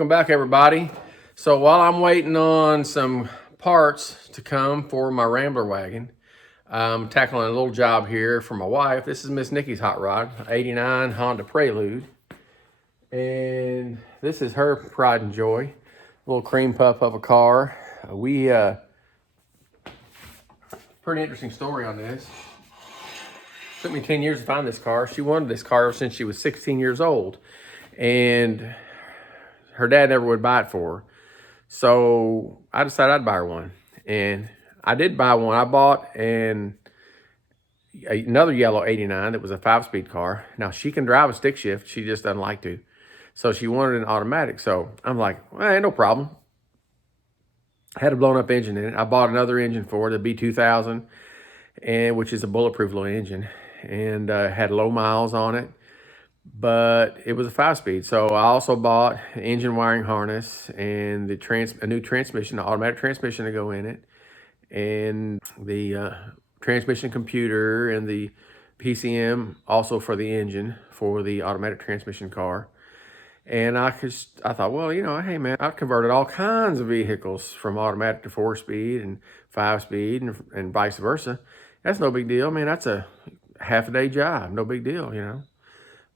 Welcome back, everybody. So while I'm waiting on some parts to come for my Rambler wagon, I'm tackling a little job here for my wife. This is Miss Nikki's hot rod, 89 Honda Prelude. And this is her pride and joy. A little cream puff of a car. Pretty interesting story on this. Took me 10 years to find this car. She wanted this car since she was 16 years old. And her dad never would buy it for her. So I decided I'd buy her one. And I did buy one. I bought another yellow 89 that was a 5-speed car. Now, she can drive a stick shift. She just doesn't like to. So she wanted an automatic. So I'm like, well, ain't no problem. I had a blown up engine in it. I bought another engine for it, the B2000, which is a bulletproof little engine. And had low miles on it. But it was a 5-speed. So I also bought an engine wiring harness and a new transmission, an automatic transmission to go in it, and the transmission computer and the PCM also for the engine for the automatic transmission car. And I thought, well, hey man, I've converted all kinds of vehicles from automatic to 4-speed and 5-speed and vice versa. That's no big deal. I mean, that's a half a day job. No big deal,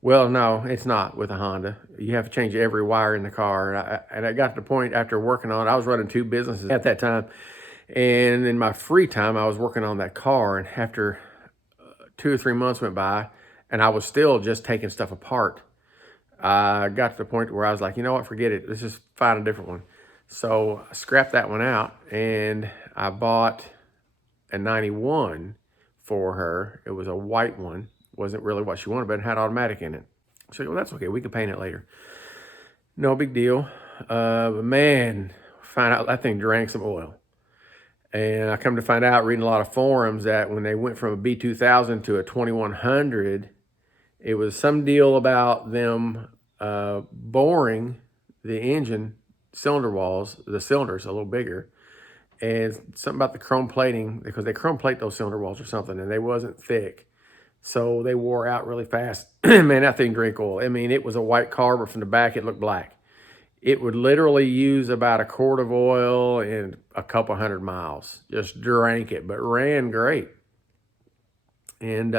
Well, no, it's not with a Honda. You have to change every wire in the car. And I got to the point after working on it, I was running 2 businesses at that time. And in my free time, I was working on that car. And after 2 or 3 months went by, and I was still just taking stuff apart, I got to the point where I was like, you know what, forget it. Let's just find a different one. So I scrapped that one out, and I bought a 91 for her. It was a white one. Wasn't really what she wanted, but it had automatic in it. So, well, that's okay. We can paint it later. No big deal. But man, find out that thing drank some oil. And I come to find out, reading a lot of forums, that when they went from a B2000 to a 2100, it was some deal about them boring the engine cylinder walls, the cylinders a little bigger, and something about the chrome plating, because they chrome plate those cylinder walls or something, and they wasn't thick. So they wore out really fast. Man, that thing drank oil. I mean, it was a white car, but from the back, it looked black. It would literally use about a quart of oil in a couple 100 miles. Just drank it, but ran great. And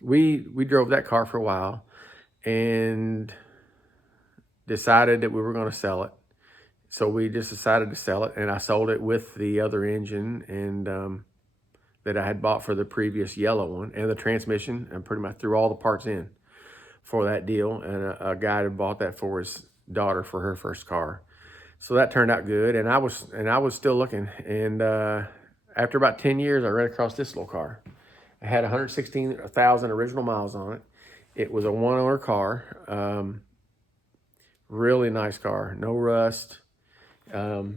we drove that car for a while and decided that we were going to sell it. So we just decided to sell it, and I sold it with the other engine and that I had bought for the previous yellow one, and the transmission, and pretty much threw all the parts in for that deal. And a guy had bought that for his daughter for her first car. So that turned out good, and I was still looking. And after about 10 years, I ran across this little car. It had 116,000 original miles on it. It was a one-owner car. Really nice car, no rust. Well,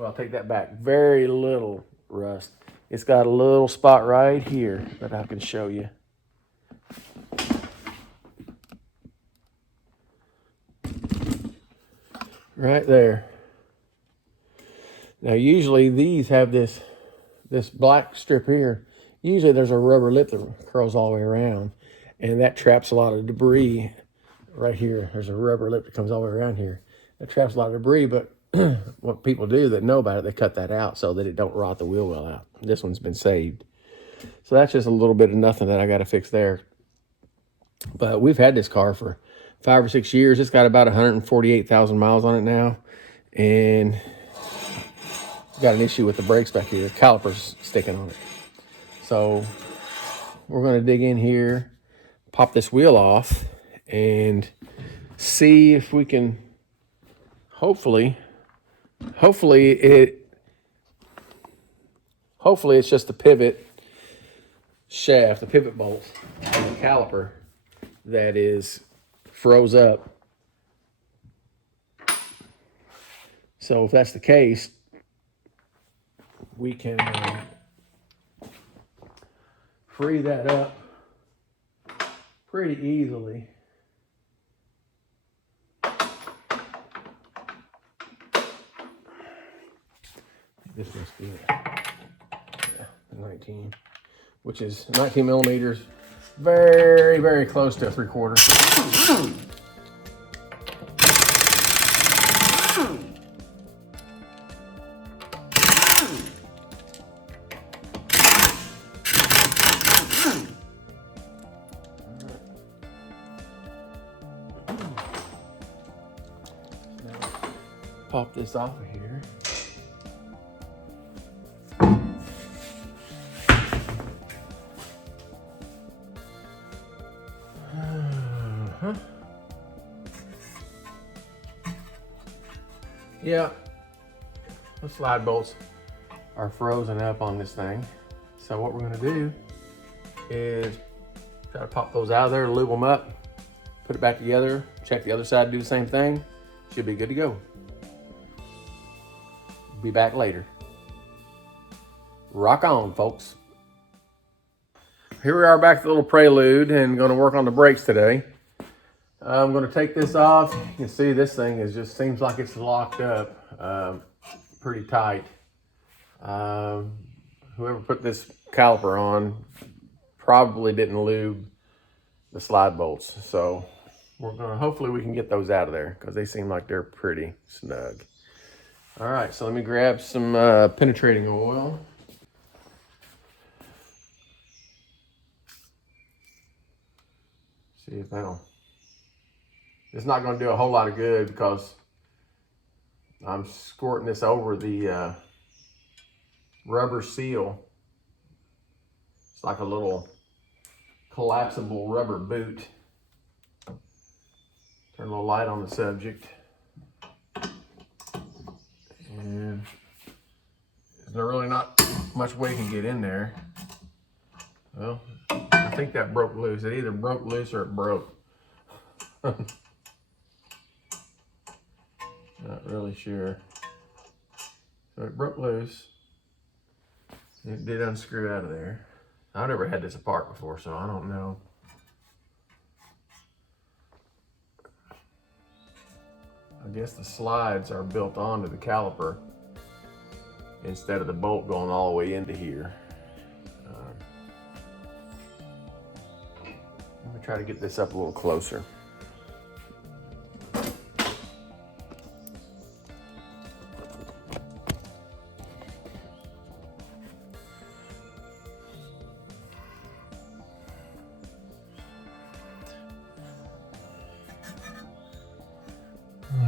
I'll take that back. Very little rust. It's got a little spot right here that I can show you. Right there. Now, usually these have this black strip here. Usually there's a rubber lip that curls all the way around, and that traps a lot of debris right here. There's a rubber lip that comes all the way around here. That traps a lot of debris, but what people do that know about it, they cut that out so that it don't rot the wheel well out. This one's been saved. So that's just a little bit of nothing that I got to fix there. But we've had this car for 5 or 6 years. It's got about 148,000 miles on it now. And got an issue with the brakes back here. The caliper's sticking on it. So we're going to dig in here, pop this wheel off, and see if we can hopefully it's just the pivot shaft, the pivot bolt on the caliper that is froze up. So if that's the case, we can free that up pretty easily. This must be it. Yeah, 19, which is 19 millimeters. Very, very close to a 3/4. pop this off of here. Yeah, the slide bolts are frozen up on this thing. So what we're gonna do is try to pop those out of there, lube them up, put it back together, check the other side, do the same thing. Should be good to go. Be back later. Rock on, folks. Here we are back to the little Prelude and gonna work on the brakes today. I'm gonna take this off. You can see this thing is just seems like it's locked up pretty tight. Whoever put this caliper on probably didn't lube the slide bolts. So we're gonna, hopefully we can get those out of there because they seem like they're pretty snug. All right, so let me grab some penetrating oil. See if that'll, it's not gonna do a whole lot of good because I'm squirting this over the rubber seal. It's like a little collapsible rubber boot. Turn a little light on the subject. And there's really not much way you can get in there. Well, I think that broke loose. It either broke loose or it broke. Not really sure. So it broke loose. It did unscrew out of there. I've never had this apart before, so I don't know. I guess the slides are built onto the caliper instead of the bolt going all the way into here. Let me try to get this up a little closer.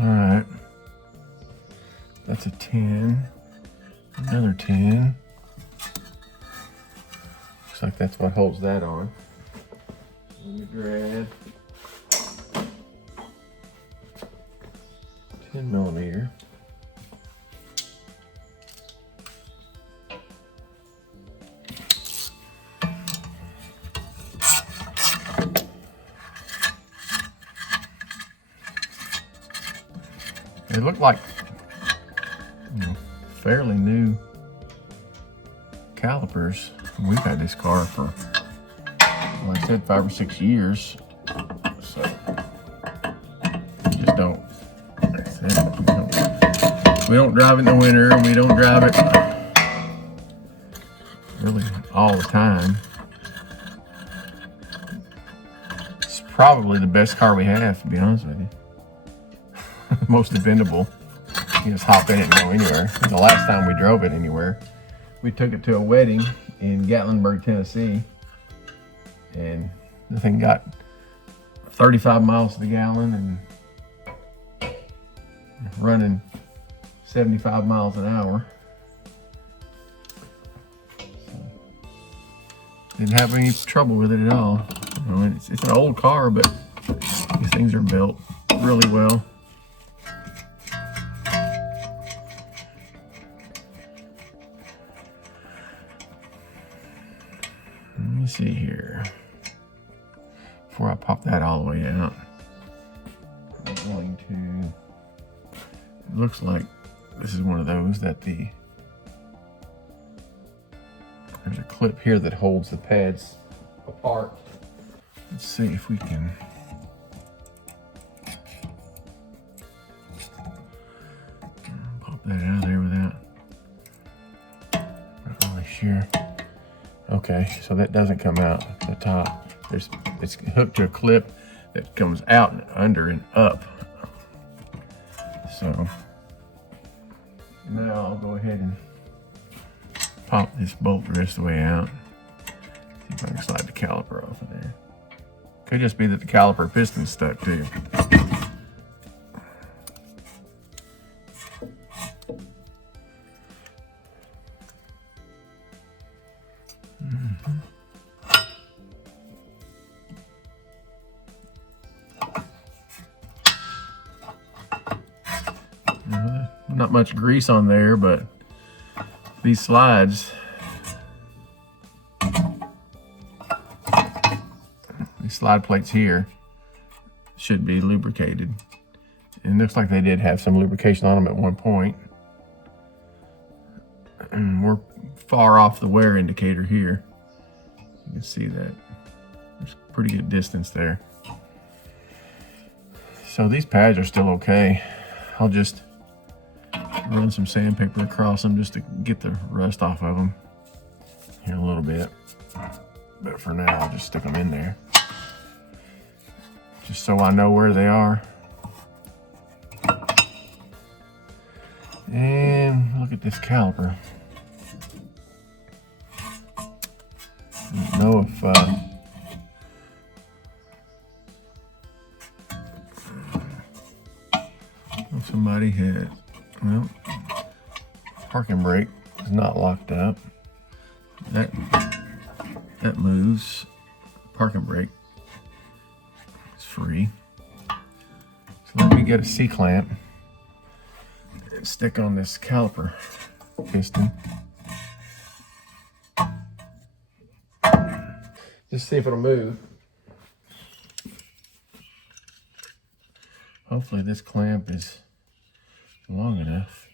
Alright, that's a 10, another 10. Looks like that's what holds that on. Let me grab 10 millimeter. They look like, you know, fairly new calipers. We've had this car for, like I said, 5 or 6 years. So just don't, like I said, we don't drive it in the winter, and we don't drive it really all the time. It's probably the best car we have, to be honest with you. Most dependable. You just hop in it and go anywhere. The last time we drove it anywhere, we took it to a wedding in Gatlinburg, Tennessee, and the thing got 35 miles to the gallon and running 75 miles an hour. So, didn't have any trouble with it at all. You know, it's an old car, but these things are built really well. Let me see here. Before I pop that all the way out, I'm going to, it looks like this is one of those that there's a clip here that holds the pads apart. Let's see if we can pop that out of there without, not really sure. Okay, so that doesn't come out the top. It's hooked to a clip that comes out and under and up. So now I'll go ahead and pop this bolt the rest of the way out. See if I can slide the caliper off of there. Could just be that the caliper piston's stuck too. Not much grease on there, but these slides, these slide plates here should be lubricated. And it looks like they did have some lubrication on them at one point. And we're far off the wear indicator here. You can see that. There's a pretty good distance there. So these pads are still okay. I'll just run some sandpaper across them just to get the rust off of them here a little bit. But for now, I'll just stick them in there, just so I know where they are. And look at this caliper. I don't know if somebody had, well, parking brake is not locked up. That moves. Parking brake is free. So let me get a C-clamp and stick on this caliper piston. Just see if it'll move. Hopefully this clamp is long enough.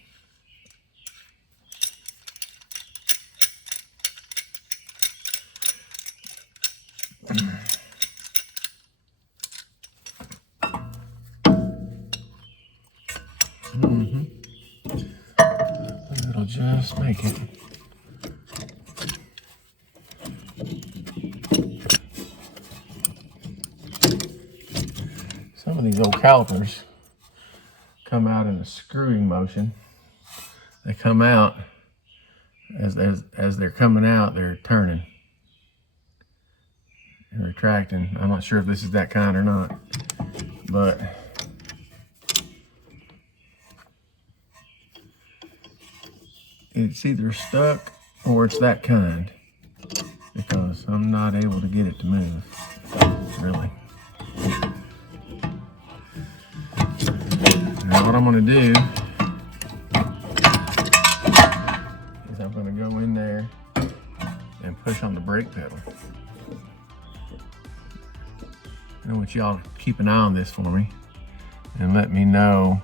It'll just make it. Some of these old calipers come out in a screwing motion. They come out as they're coming out, they're turning and retracting. I'm not sure if this is that kind or not, but it's either stuck or it's that kind, because I'm not able to get it to move, really. Now what I'm going to do is I'm going to go in there and push on the brake pedal. I want y'all to keep an eye on this for me and let me know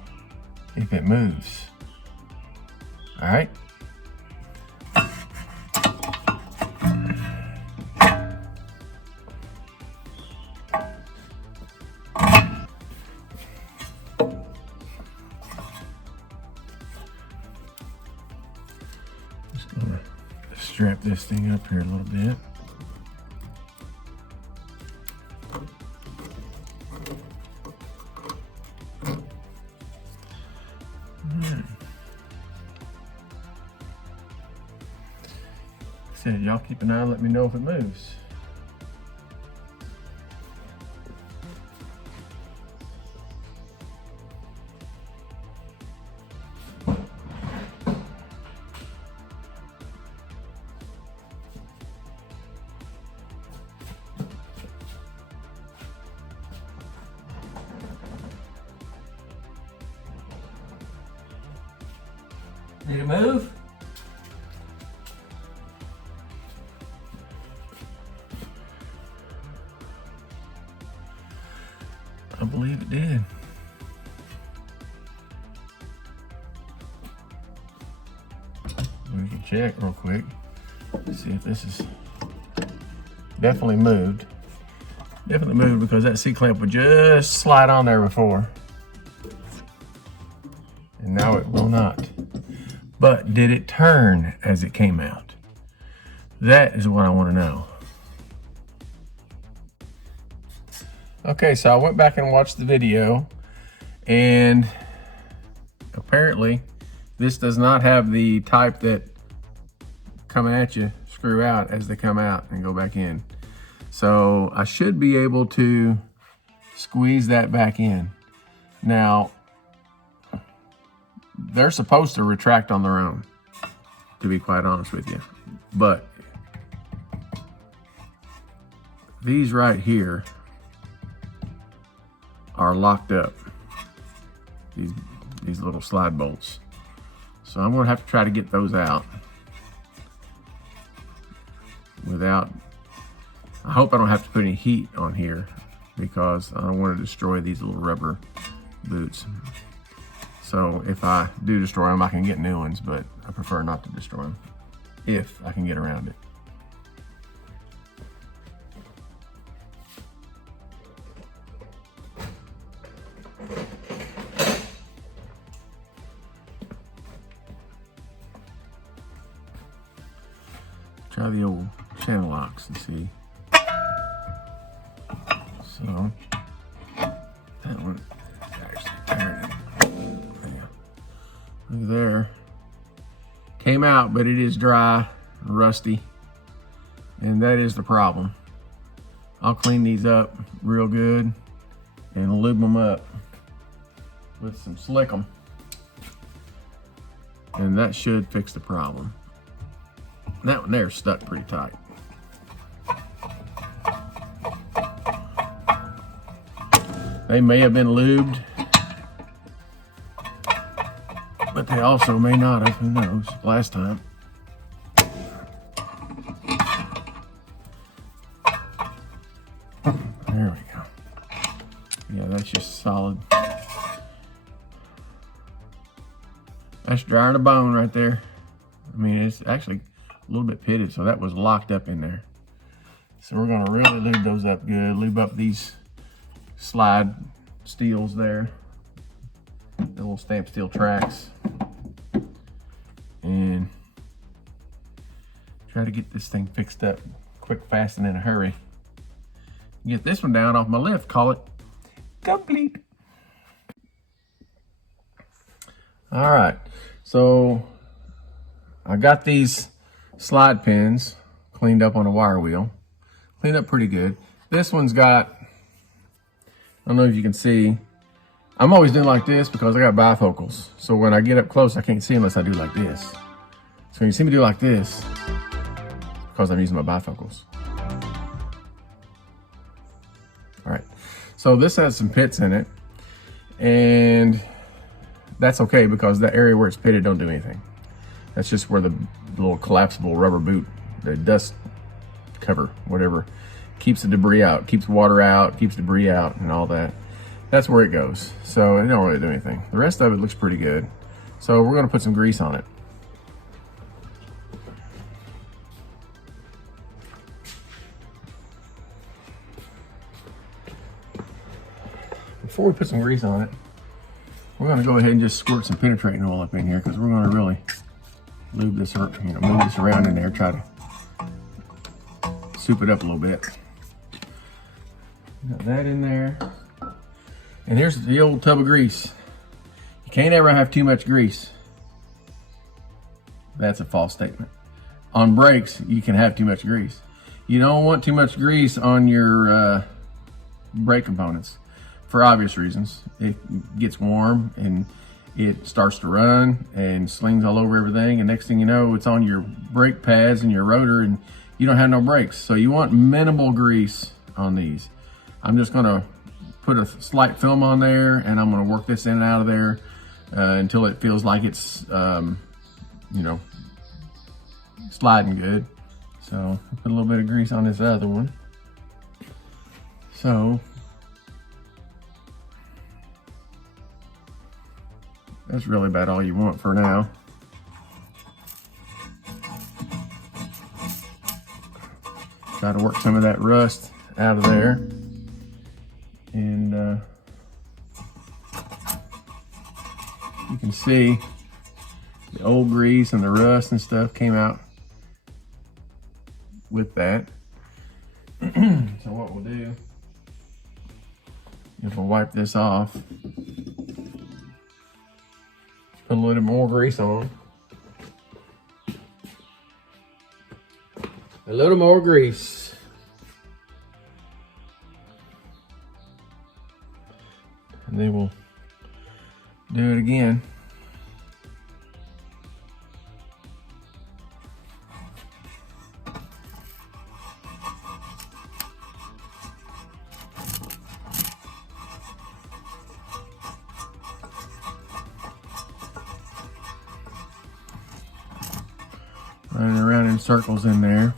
if it moves. All right? Just gonna strap this thing up here a little bit. Said y'all keep an eye and let me know if it moves. Did it move? I believe it did. We can check real quick. See if this is definitely moved. Definitely moved, because that C-clamp would just slide on there before. And now it will not. But did it turn as it came out? That is what I want to know. Okay, so I went back and watched the video, and apparently this does not have the type that coming at you screw out as they come out and go back in. So I should be able to squeeze that back in. Now, they're supposed to retract on their own, to be quite honest with you. But these right here are locked up, these little slide bolts. So I'm gonna have to try to get those out without, I hope I don't have to put any heat on here because I don't want to destroy these little rubber boots. So if I do destroy them, I can get new ones, but I prefer not to destroy them if I can get around it. Try the old channel locks and see. So that one is actually turning. Look there. Came out, but it is dry, rusty, and that is the problem. I'll clean these up real good and lube them up with some Slick-'em, and that should fix the problem. That one there is stuck pretty tight. They may have been lubed, but they also may not have, who knows, last time. There we go. Yeah, that's just solid. That's dry to bone right there. I mean, it's actually a little bit pitted, so that was locked up in there. So we're gonna really lube those up good, lube up these slide steels there, the little stamp steel tracks, and try to get this thing fixed up quick, fast, and in a hurry. Get this one down off my lift, call it complete. All right, so I got these slide pins cleaned up on a wire wheel, cleaned up pretty good. This one's got, I don't know if you can see, I'm always doing like this because I got bifocals. So when I get up close, I can't see unless I do like this. So when you see me do like this, because I'm using my bifocals. All right, so this has some pits in it, and that's okay because that area where it's pitted don't do anything. That's just where the little collapsible rubber boot, the dust cover, whatever, keeps the debris out, keeps water out, keeps debris out, and all that. That's where it goes. So it don't really do anything. The rest of it looks pretty good. So we're gonna put some grease on it. Before we put some grease on it, we're gonna go ahead and just squirt some penetrating oil up in here because we're gonna really lube this, move this around in there, try to soup it up a little bit. Got that in there. And here's the old tub of grease. You can't ever have too much grease. That's a false statement. On brakes, you can have too much grease. You don't want too much grease on your brake components for obvious reasons. It gets warm and it starts to run and slings all over everything, and next thing you know, it's on your brake pads and your rotor and you don't have no brakes. So you want minimal grease on these. I'm just gonna put a slight film on there and I'm gonna work this in and out of there until it feels like it's, you know, sliding good. So put a little bit of grease on this other one. So that's really about all you want for now. Try to work some of that rust out of there. And you can see the old grease and the rust and stuff came out with that. So what we'll do is we'll wipe this off. Put a little more grease on. A little more grease. And then we'll do it again. Running around in circles in there.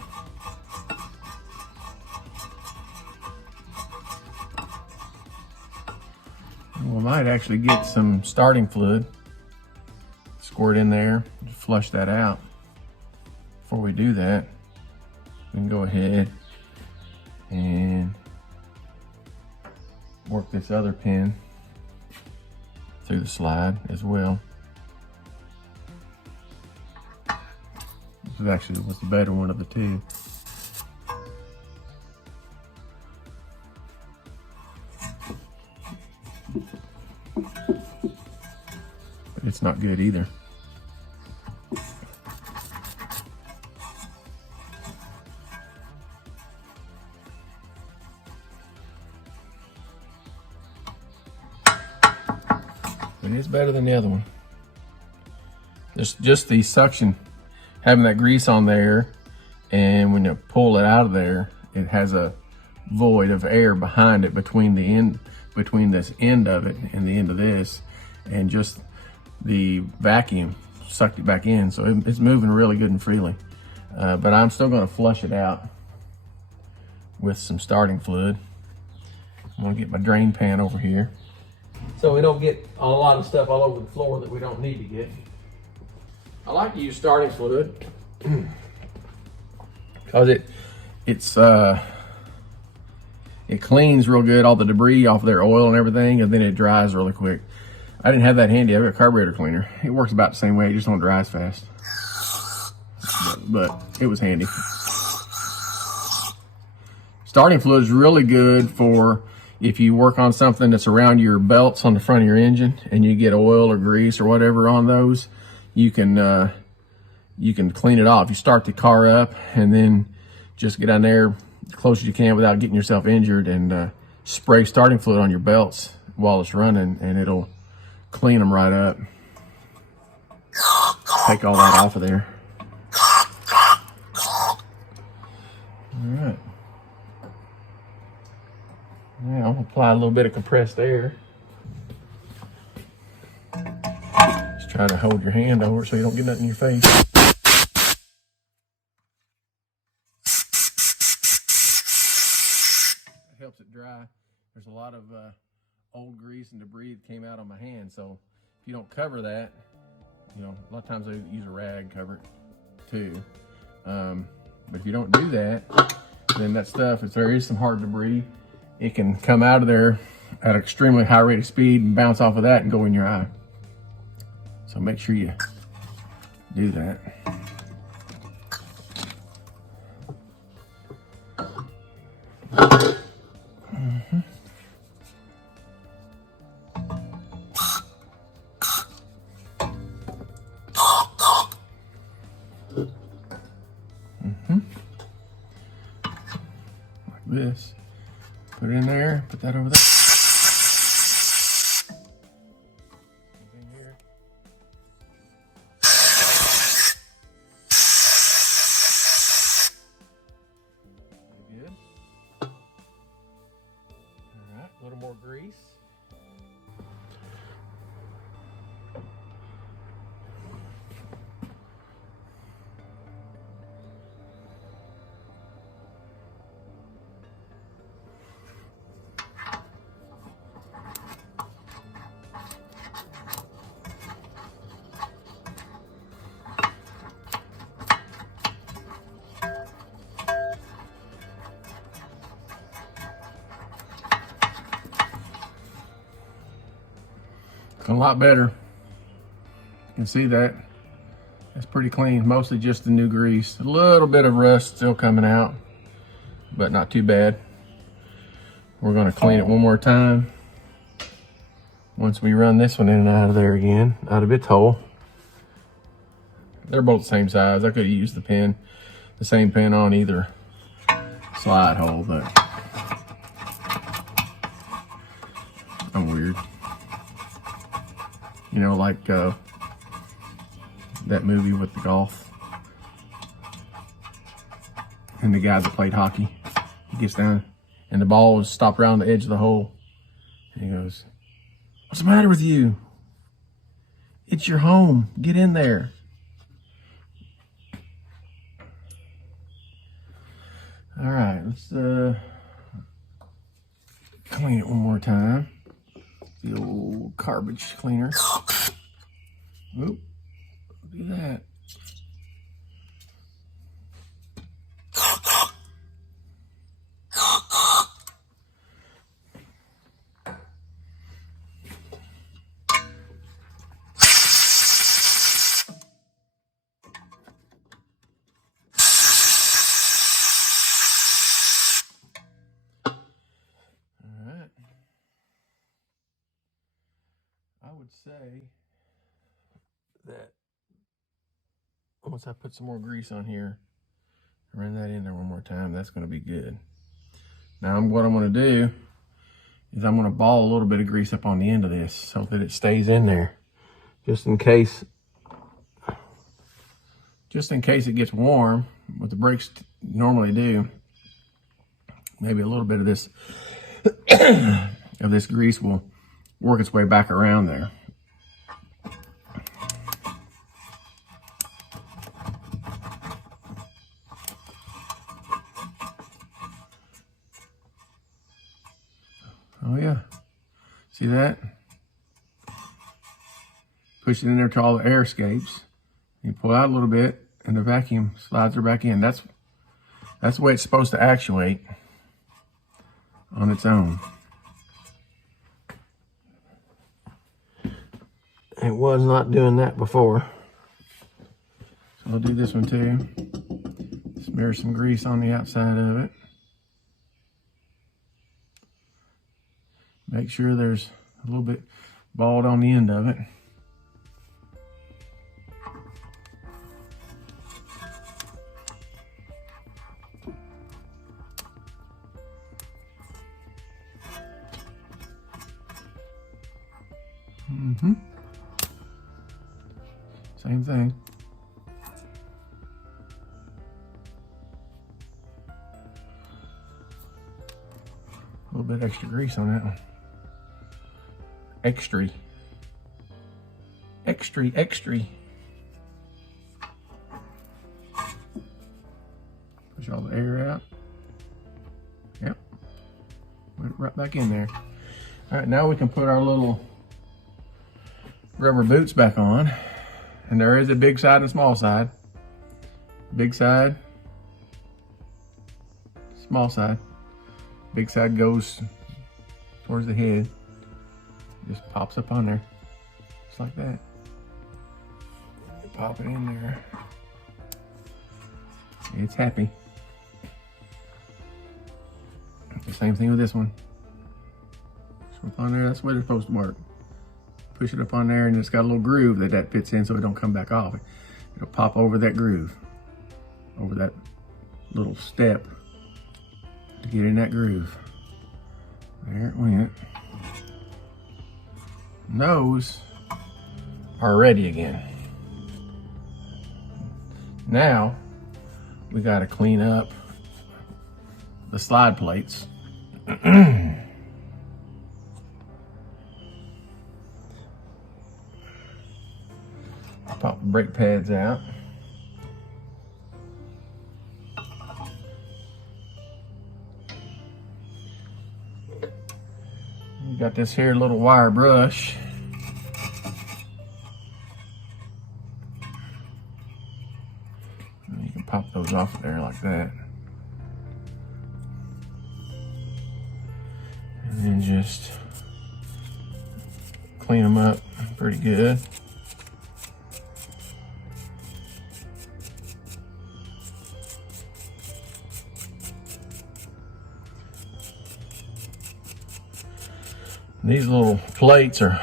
We might actually get some starting fluid, squirt in there, flush that out. Before we do that, we can go ahead and work this other pin through the slide as well. This actually was the better one of the two. But it's not good either. It is better than the other one. There's just the suction, having that grease on there, and when you pull it out of there, it has a void of air behind it between this end of it and the end of this, and just the vacuum sucked it back in, so it's moving really good and freely. But I'm still going to flush it out with some starting fluid. I'm going to get my drain pan over here, so we don't get a lot of stuff all over the floor that we don't need to get. I like to use starting fluid because it cleans real good, all the debris off their oil and everything, and then it dries really quick. I didn't have that handy. I've got a carburetor cleaner. It works about the same way, it just don't dry as fast. But it was handy. Starting fluid is really good for if you work on something that's around your belts on the front of your engine and you get oil or grease or whatever on those. You can clean it off. You start the car up and then just get down there as close as you can without getting yourself injured, and spray starting fluid on your belts while it's running, and it'll clean them right up. Take all that off of there. All right. Now I'm gonna apply a little bit of compressed air. Try to hold your hand over it so you don't get nothing in your face. It helps it dry. There's a lot of old grease and debris that came out on my hand, so if you don't cover that, you know, a lot of times I use a rag to cover it too. But if you don't do that, then that stuff, if there is some hard debris, it can come out of there at an extremely high rate of speed and bounce off of that and go in your eye. So make sure you do that. Like this. Put it in there, put that over there. A little more grease. A lot better. You can see that. It's pretty clean. Mostly just the new grease. A little bit of rust still coming out, but not too bad. We're going to clean it one more time. Once we run this one in and out of there again, out of its hole. They're both the same size. I could have used the same pin on either slide hole, but I'm weird. You know, like that movie with the golf and the guy that played hockey. He gets down and the ball is stopped around the edge of the hole. And he goes, "What's the matter with you? It's your home. Get in there." right, let's clean it one more time. The old garbage cleaner. Oop, do that. I would say that once I put some more grease on here, run that in there one more time, that's going to be good. Now what I'm going to do is I'm going to ball a little bit of grease up on the end of this so that it stays in there, just in case it gets warm, what the brakes normally do. Maybe a little bit of this grease will work its way back around there. Oh yeah, see that? Push it in there till all the air escapes. You pull out a little bit and the vacuum slides her back in. That's the way it's supposed to actuate on its own. It was not doing that before. So I'll do this one too. Smear some grease on the outside of it. Make sure there's a little bit balled on the end of it. Same thing. A little bit extra grease on that one. Extra. Push all the air out. Yep. Put it right back in there. All right, now we can put our little rubber boots back on. And there is a big side and a small side. Big side, small side. Big side goes towards the head. Just pops up on there, just like that. Pop it in there. It's happy. The same thing with this one. Push up on there, that's the way they're supposed to work. Push it up on there and it's got a little groove that fits in so it don't come back off. It'll pop over that groove, over that little step to get in that groove. There it went. Those are ready again. Now we got to clean up the slide plates. Pop the brake pads out. You got this here little wire brush. You can pop those off there like that. And then just clean them up pretty good. These little plates are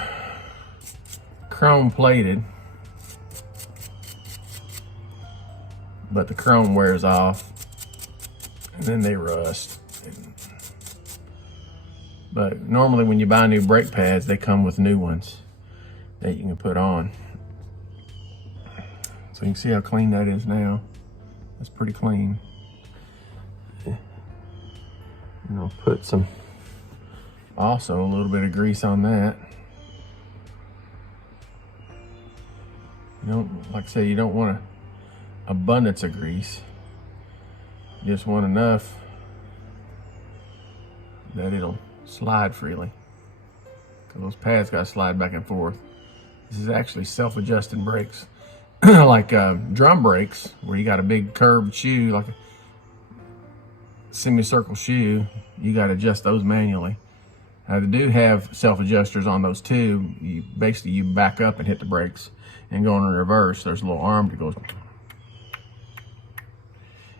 chrome plated, but the chrome wears off and then they rust. But normally when you buy new brake pads, they come with new ones that you can put on. So you can see how clean that is now. That's pretty clean. And I'll put some, also a little bit of grease on that. You don't, like I say, you don't want an abundance of grease. You just want enough that it'll slide freely. Because those pads got to slide back and forth. This is actually self-adjusting brakes. Like drum brakes, where you got a big curved shoe, like a semicircle shoe, you got to adjust those manually. They do have self-adjusters on those too. You back up and hit the brakes and go in reverse. There's a little arm that goes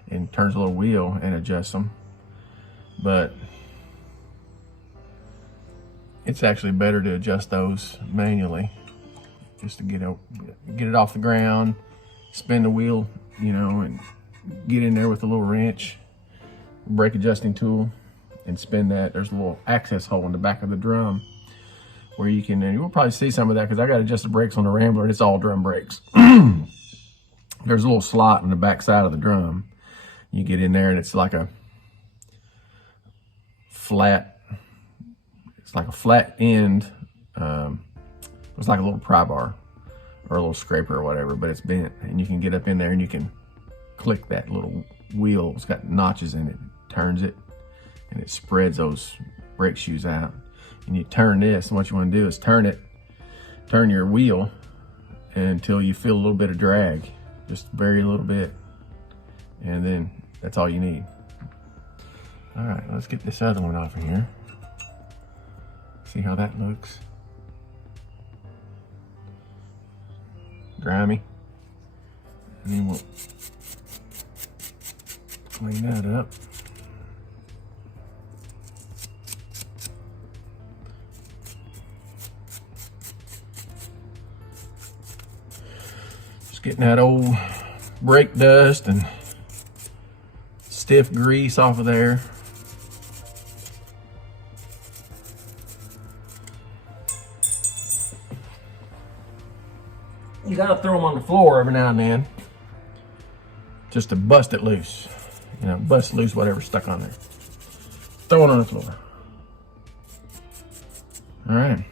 and turns a little wheel and adjusts them. But it's actually better to adjust those manually, just to get it off the ground, spin the wheel, you know, and get in there with a little wrench, brake adjusting tool, and spin that. There's a little access hole in the back of the drum where you can, and you'll probably see some of that because I got adjusted brakes on the Rambler and it's all drum brakes. There's a little slot in the back side of the drum. You get in there and it's like a flat end. It's like a little pry bar or a little scraper or whatever, but it's bent, and you can get up in there and you can click that little wheel. It's got notches in it, turns it, and it spreads those brake shoes out. And you turn this, and what you want to do is turn your wheel until you feel a little bit of drag, just very little bit, and then that's all you need. All right, let's get this other one off of here. See how that looks. Grimy. And then we'll clean that up. Just getting that old brake dust and stiff grease off of there. You gotta throw them on the floor every now and then, just to bust it loose. You know, bust loose whatever's stuck on there. Throw it on the floor. All right.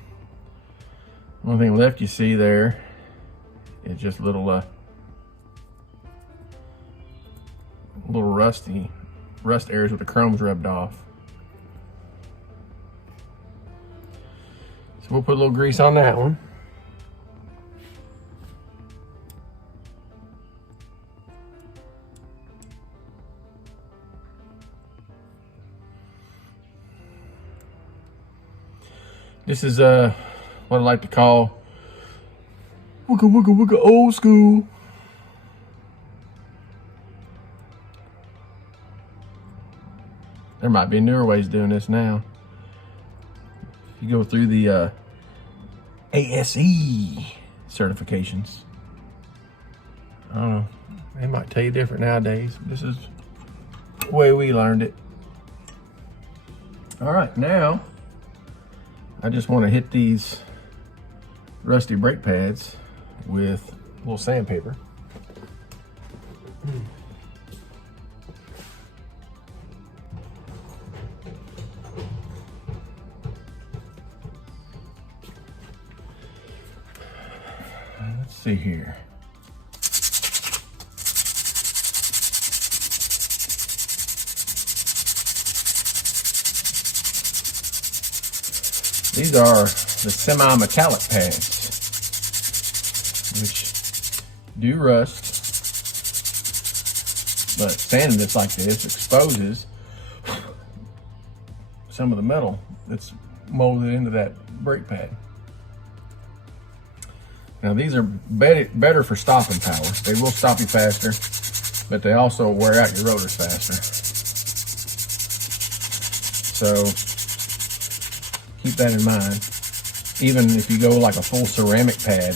One thing left you see there is just little rust areas with the chrome's rubbed off. So we'll put a little grease on that one. This is what I like to call wooga wooga wooga old school. There might be newer ways of doing this now. You go through the ASE certifications. I don't know, they might tell you different nowadays. This is the way we learned it. All right, now I just want to hit these rusty brake pads with a little sandpaper. Let's see here. These are the semi-metallic pads, which do rust, but sanding this like this exposes some of the metal that's molded into that brake pad. Now these are better for stopping power. They will stop you faster, but they also wear out your rotors faster. So keep that in mind. Even if you go like a full ceramic pad,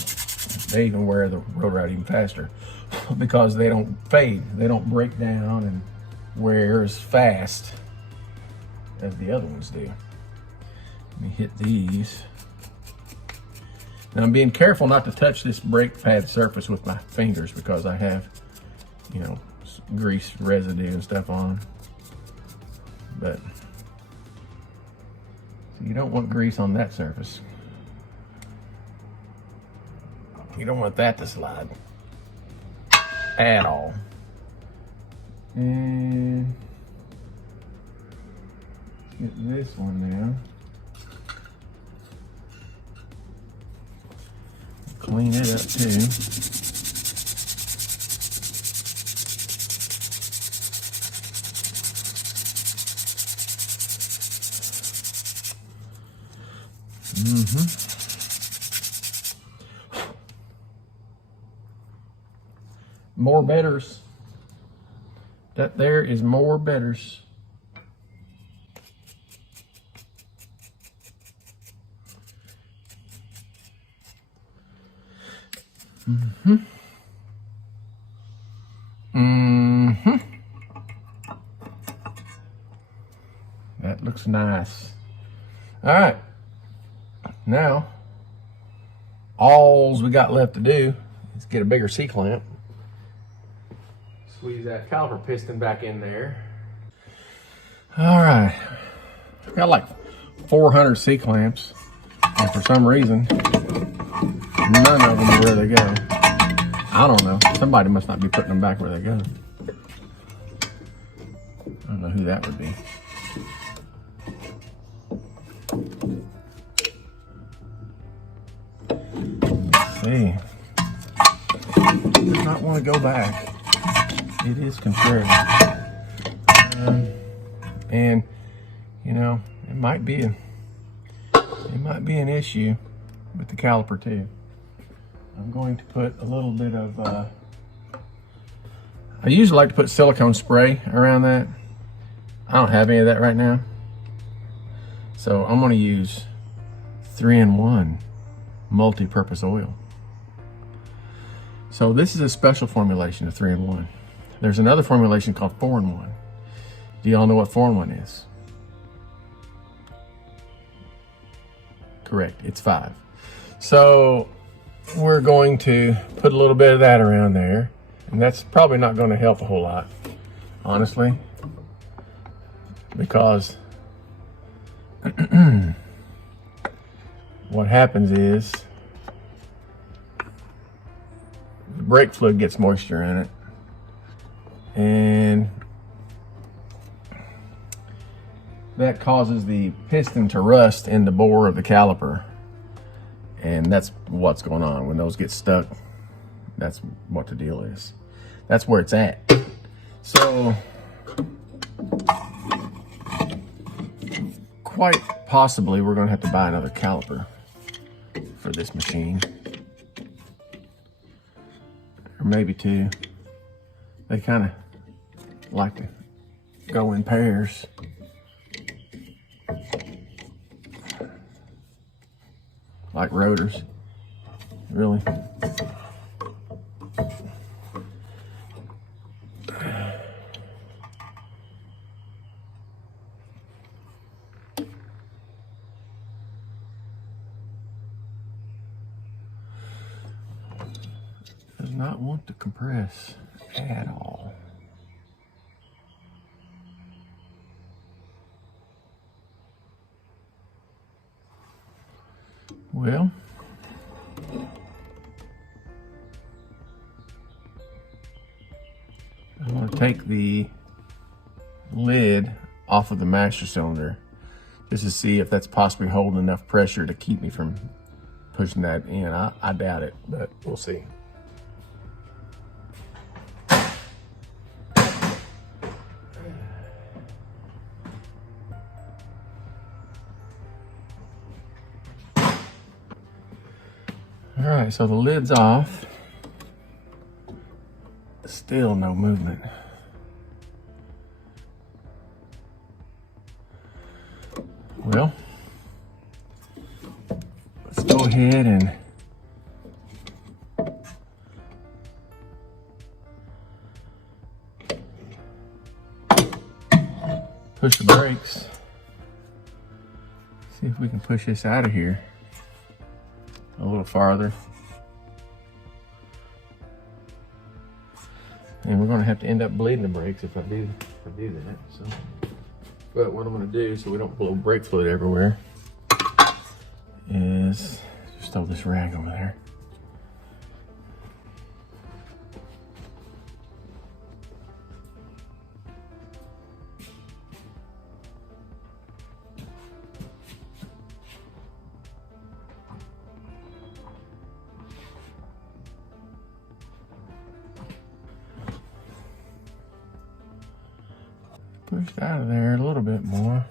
they even wear the rotor out even faster because they don't fade. They don't break down and wear as fast as the other ones do. Let me hit these. Now I'm being careful not to touch this brake pad surface with my fingers because I have, you know, grease residue and stuff on them. But you don't want grease on that surface. You don't want that to slide at all. And Get this one now. Clean it up too. More betters. That there is more betters. That looks nice. All right. Now, all we got left to do is get a bigger C-clamp. Squeeze that caliper piston back in there. All right. I've got like 400 C-clamps, and for some reason, none of them are where they go. I don't know. Somebody must not be putting them back where they go. I don't know who that would be. Let's see. Does not want to go back. It is contrary. And you know, it might be an issue with the caliper too. I'm going to put a little bit of I usually like to put silicone spray around that. I don't have any of that right now. So I'm going to use 3-in-1 multi-purpose oil. So this is a special formulation of 3-in-1. There's another formulation called 4-in-1. Do y'all know what 4-in-1 is? Correct, it's 5. So we're going to put a little bit of that around there, and that's probably not going to help a whole lot, honestly, because what happens is the brake fluid gets moisture in it, and that causes the piston to rust in the bore of the caliper. And that's what's going on. When those get stuck, that's what the deal is. That's where it's at. So, quite possibly, we're going to have to buy another caliper for this machine. Or maybe two. They kind of like to go in pairs. Like rotors, really. Does not want to compress at all. Well, I'm going to take the lid off of the master cylinder just to see if that's possibly holding enough pressure to keep me from pushing that in. I doubt it, but we'll see. All right, so the lid's off. Still no movement. Well, let's go ahead and push the brakes. See if we can push this out of here a little farther. And we're gonna have to end up bleeding the brakes if I do that. So, but what I'm gonna do so we don't blow brake fluid everywhere is just throw this rag over there. pushed out of there a little bit more.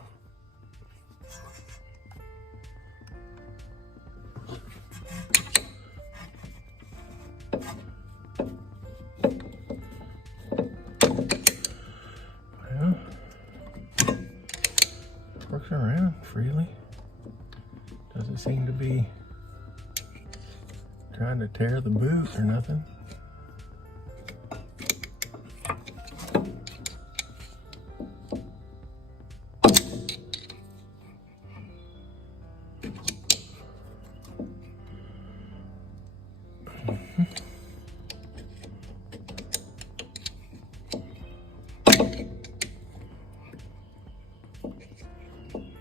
Well, works around freely. Doesn't seem to be trying to tear the boot or nothing.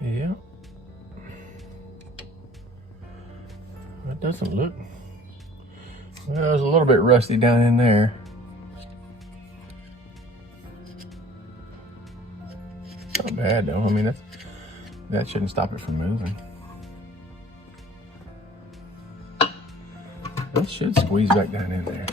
Yeah. That doesn't look, well, it's a little bit rusty down in there. Not bad though. I mean, that shouldn't stop it from moving. That should squeeze back down in there.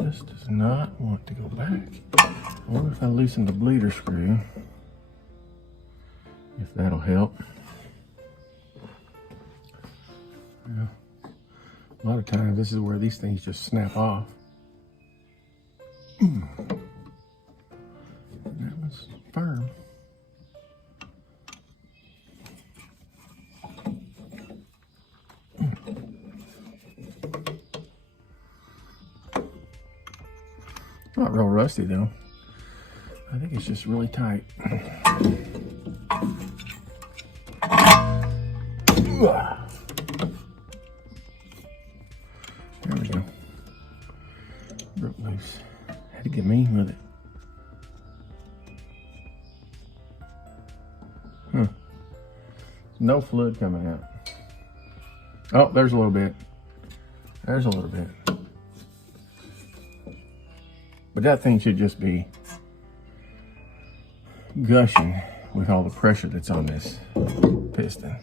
Just does not want to go back. I wonder if I loosen the bleeder screw, if that'll help. Yeah. A lot of times this is where these things just snap off. That was firm. Not real rusty though. I think it's just really tight. There we go. Broke loose. Had to get mean with it. No fluid coming out. Oh, there's a little bit. There's a little bit. But that thing should just be gushing with all the pressure that's on this piston.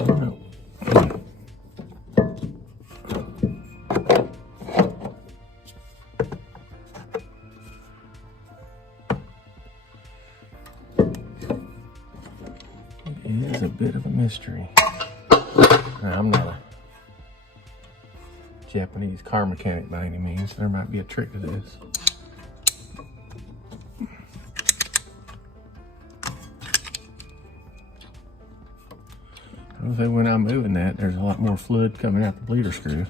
Oh no. It is a bit of a mystery. Now, I'm not a Japanese car mechanic by any means. There might be a trick to this. I say when I'm moving that, there's a lot more fluid coming out the bleeder screw.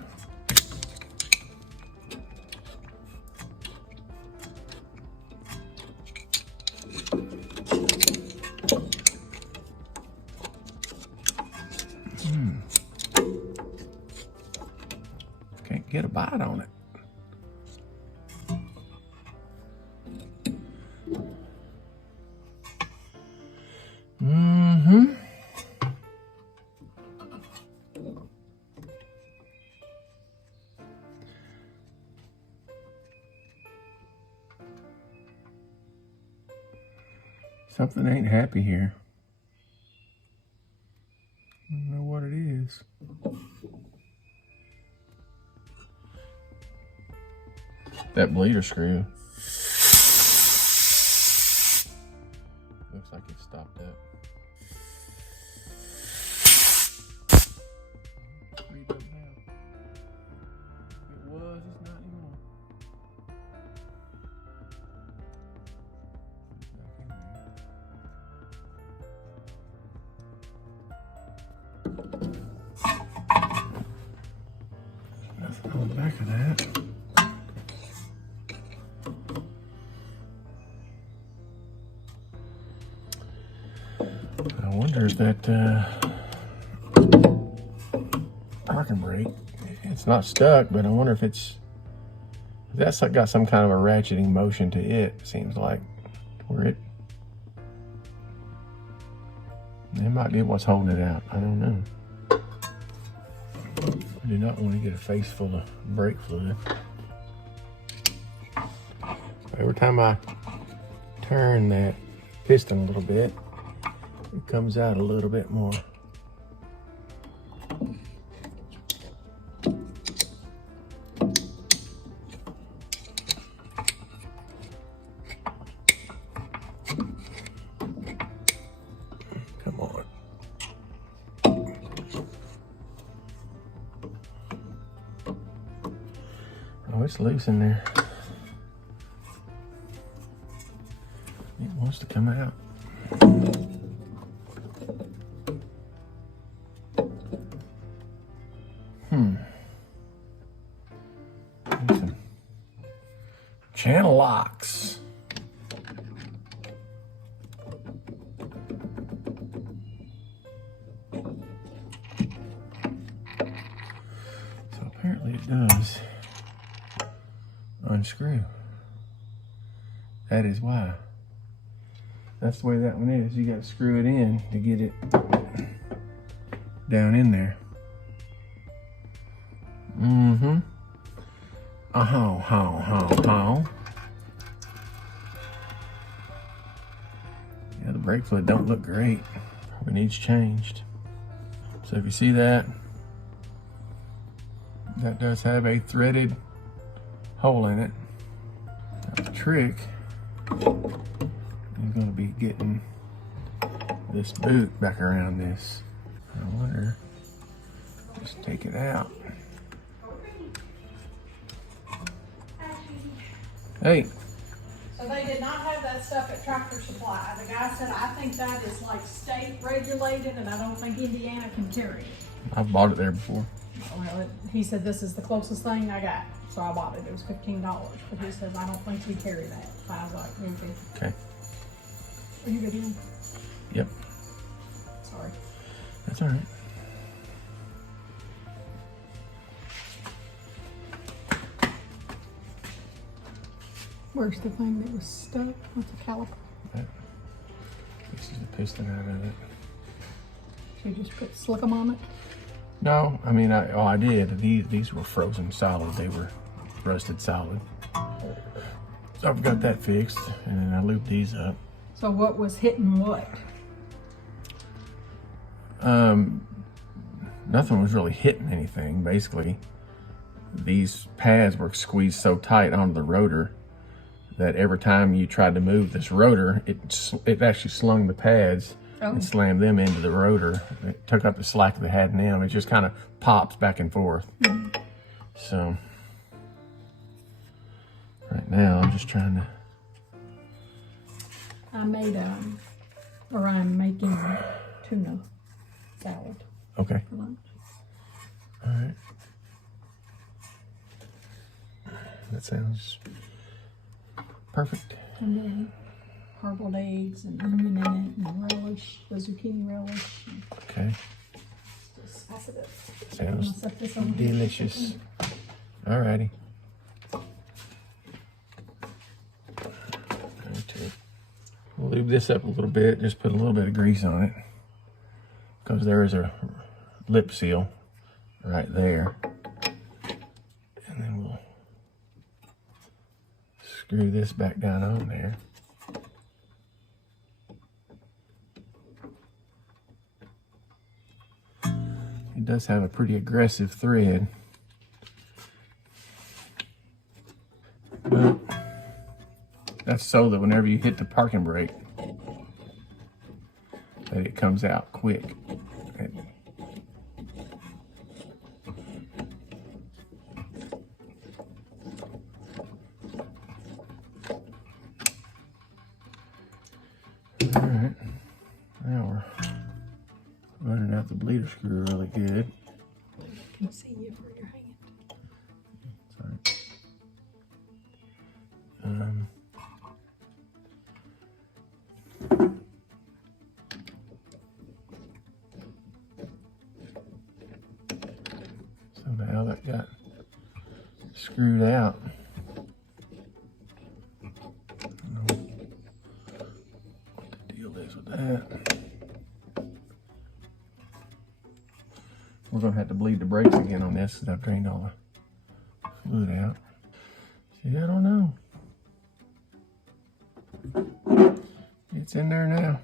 Can't get a bite on it. Something ain't happy here. I don't know what it is. That bleeder screw. Looks like it stopped up. Freed up now. It was, it's not anymore. Nothing on the back of that. I wonder if that parking brake. It's not stuck, but I wonder if that's got some kind of a ratcheting motion to it, seems like, where it might be what's holding it out. I don't know. I do not want to get a face full of brake fluid. Every time I turn that piston a little bit, it comes out a little bit more. Come on. Oh, it's loose in there. It wants to come out. Some channel locks. So apparently it does unscrew. That is why. That's the way that one is. You got to screw it in to get it down in there. Mm-hmm. How. Yeah, the brake fluid don't look great. It needs changed. So if you see that, that does have a threaded hole in it. Now the trick is going to be getting this boot back around this. I wonder, just take it out. Hey. So they did not have that stuff at Tractor Supply. The guy said, I think that is like state regulated and I don't think Indiana can carry it. I've bought it there before. Well, he said, this is the closest thing I got. So I bought it. It was $15. But he says, I don't think you carry that. So I was like, maybe. Okay. Are you videoing? Yep. Sorry. That's all right. Where's the thing that was stuck with the caliper? This is the piston out of it. So you just put slickum on it? No, I mean, I did. These were frozen solid. They were rusted solid. So I've got that fixed, and then I lubed these up. So what was hitting what? Nothing was really hitting anything. Basically, these pads were squeezed so tight onto the rotor that every time you tried to move this rotor, it actually slung the pads and slammed them into the rotor. It took up the slack they had in them. It just kind of pops back and forth. So right now I'm just trying to. I'm making tuna salad. Okay. For lunch. All right. That sounds perfect. And then hard-boiled eggs and onion in it and relish, the zucchini relish. Okay. Just spice it up. Sounds Set this over here. delicious. All righty. We'll lube this up a little bit. Just put a little bit of grease on it because there is a lip seal right there. And then we'll screw this back down on there. It does have a pretty aggressive thread. But that's so that whenever you hit the parking brake, that it comes out quick. All right, now we're running out the bleeder screw really good. Can you see it where you're hanging? Sorry. screwed out. What the deal is with that. We're gonna have to bleed the brakes again on this because I've drained all the fluid out. See, I don't know. It's in there now.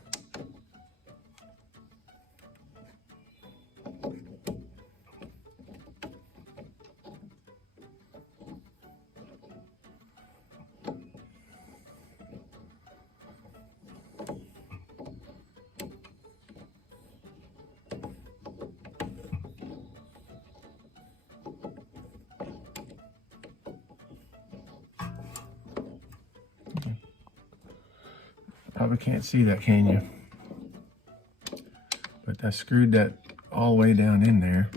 Probably can't see that, can you? But I screwed that all the way down in there.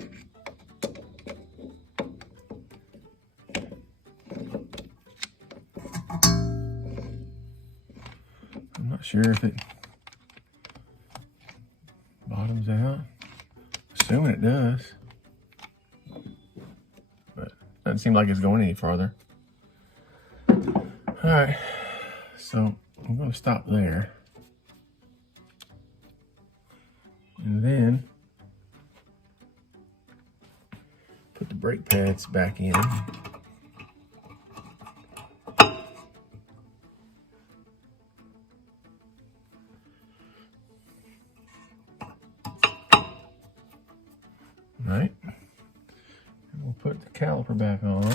I'm not sure if it bottoms out. Assuming it does. But doesn't seem like it's going any farther. Alright, so I'm going to stop there. And then put the brake pads back in. Right. And we'll put the caliper back on.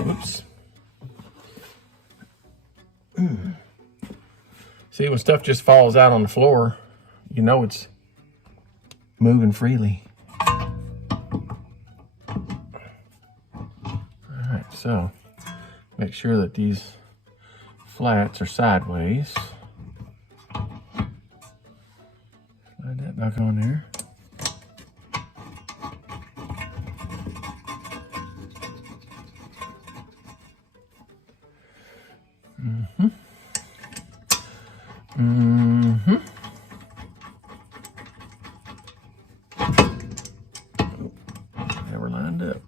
Oops. See, when stuff just falls out on the floor, you know it's moving freely. Alright, so make sure that these flats are sideways. Slide that back on there. Never lined up.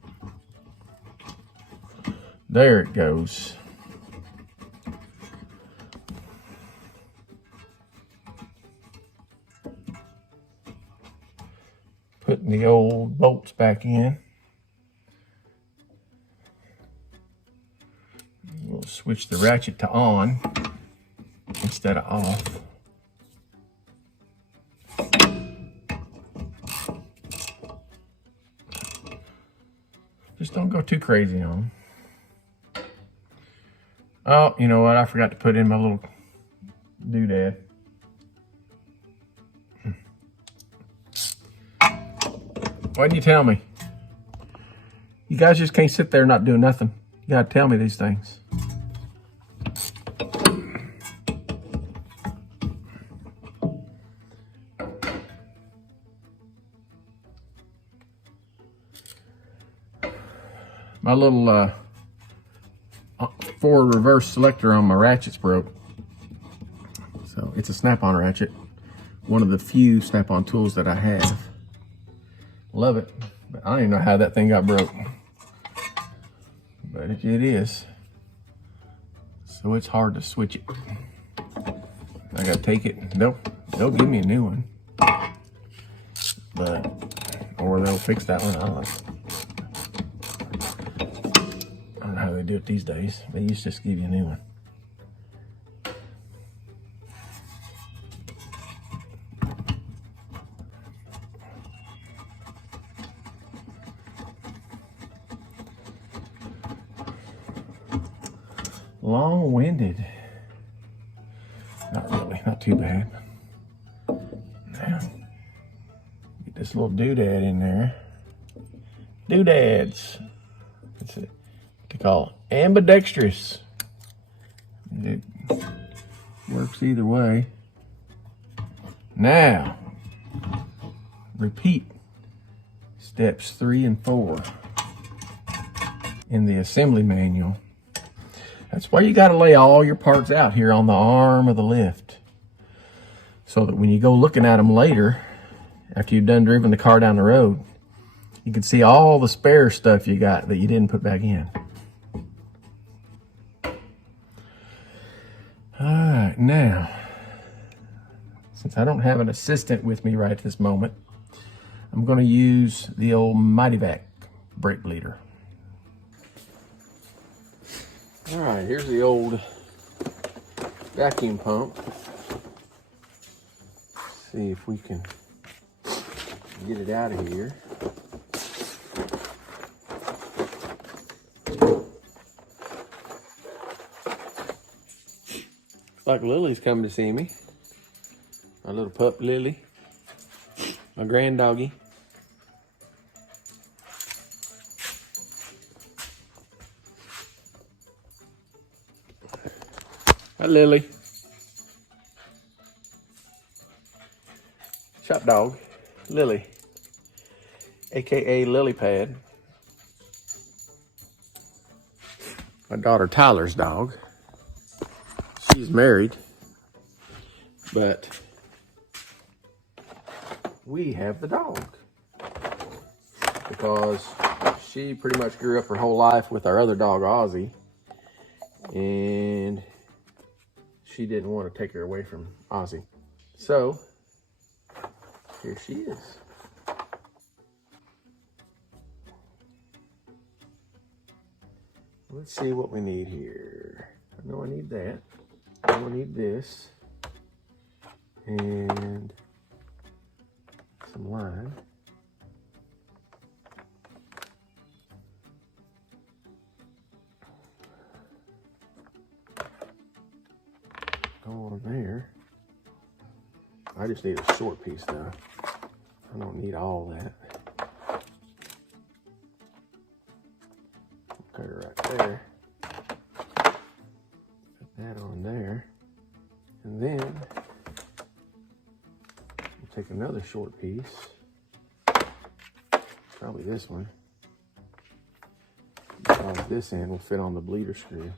There it goes. Putting the old bolts back in. We'll switch the ratchet to on instead of off. Just don't go too crazy on them. Oh, you know what? I forgot to put in my little doodad. Why didn't you tell me? You guys just can't sit there and not do nothing. You gotta tell me these things. My little forward reverse selector on my ratchets broke. So it's a snap-on ratchet. One of the few snap-on tools that I have. Love it. But I don't even know how that thing got broke. But it is. So it's hard to switch it. I gotta take it. They'll give me a new one. But, or they'll fix that one. I don't know. I don't know how they do it these days. They used to just give you a new one. Long-winded. Not really, not too bad. Now, get this little doodad in there. Doodads. That's it. What they call it. Ambidextrous. It works either way. Now, repeat steps 3 and 4. in the assembly manual. That's why you got to lay all your parts out here on the arm of the lift, so that when you go looking at them later, after you've done driven the car down the road, you can see all the spare stuff you got that you didn't put back in. All right, now, since I don't have an assistant with me right at this moment, I'm going to use the old Mighty Vac brake bleeder. All right, here's the old vacuum pump. See if we can get it out of here. Looks like Lily's coming to see me. My little pup Lily, my grand doggy. Hi, Lily. Shop dog, Lily, aka Lily Pad. My daughter Tyler's dog. She's married, but we have the dog because she pretty much grew up her whole life with our other dog Ozzy, and she didn't want to take her away from Ozzy. So here she is. Let's see what we need here. I know I need that. I know I need this. And some line. Go on there. I just need a short piece though. I don't need all that. Cut it right there. Put that on there. And then we'll take another short piece. Probably this one. Because this end will fit on the bleeder screw.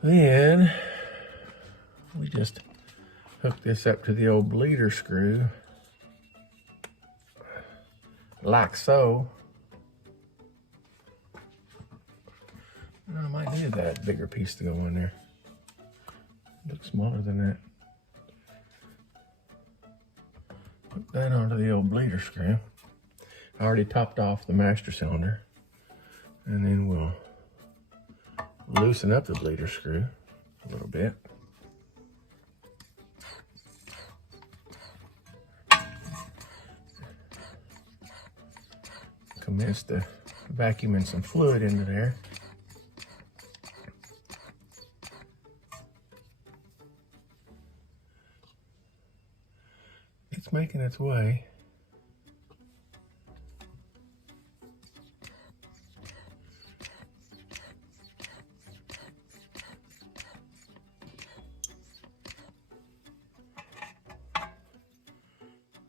Then we just hook this up to the old bleeder screw, like so. I might need that bigger piece to go in there. Looks smaller than that. Put that onto the old bleeder screw. I already topped off the master cylinder, and then we'll loosen up the bleeder screw a little bit. Commence to vacuuming some fluid into there. It's making its way.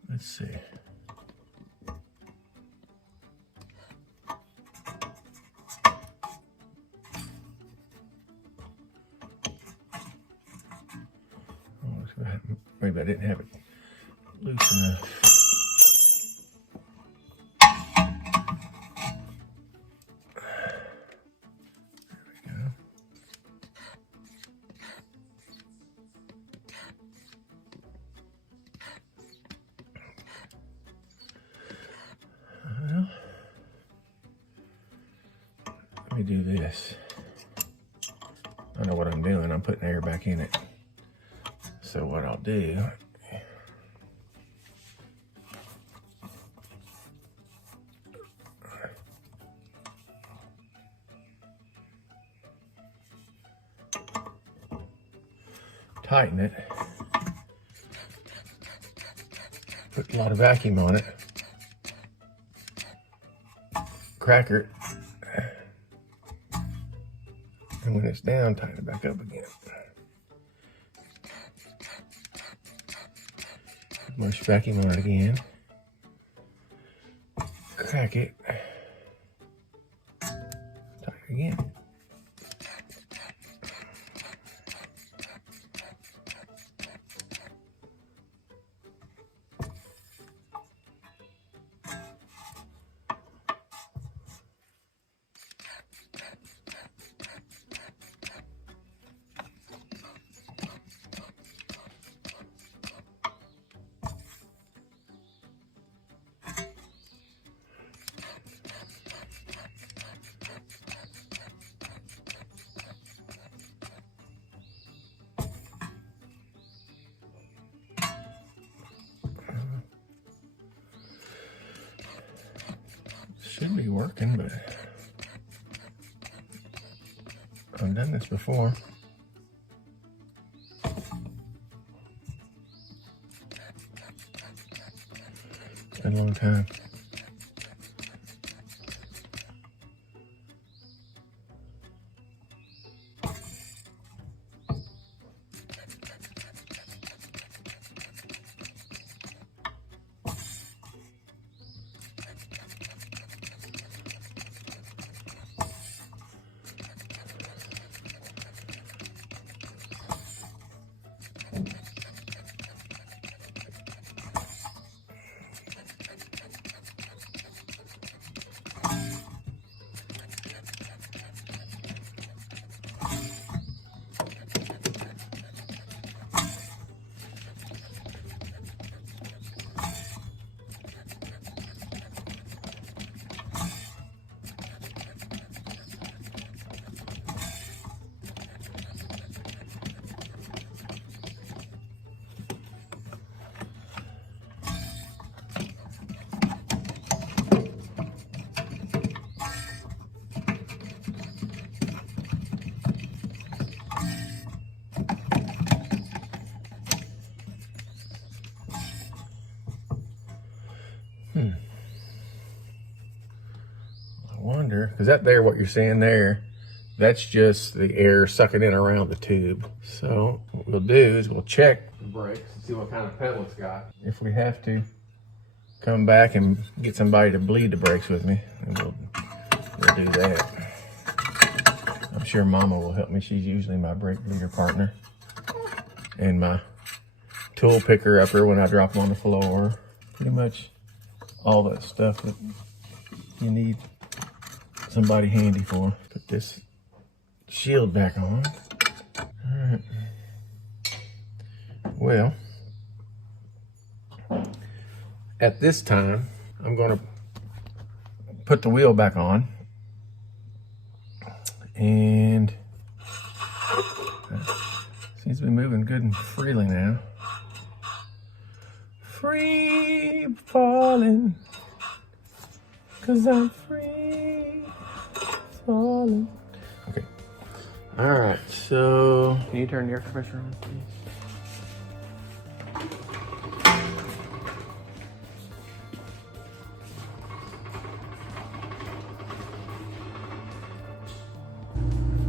Let's see. Maybe I didn't have it loose enough. Let me do this. I know what I'm doing. I'm putting air back in it. So what I'll do, tighten it, put a lot of vacuum on it, cracker it, and when it's down, tighten it back up again. Mush vacuum on it again. Crack it. Tight again. Should be working, but I've done this before. It's been a long time. Because that there, what you're seeing there, that's just the air sucking in around the tube. So what we'll do is we'll check the brakes and see what kind of pedal it's got. If we have to come back and get somebody to bleed the brakes with me, then we'll do that. I'm sure Mama will help me. She's usually my brake bleeder partner and my tool picker upper when I drop them on the floor. Pretty much all that stuff that you need somebody handy for. Put this shield back on. All right. Well, at this time, I'm going to put the wheel back on. And seems to be moving good and freely now. Free falling, 'cause I'm free falling. Okay. All right, so can you turn the air compressor on, please?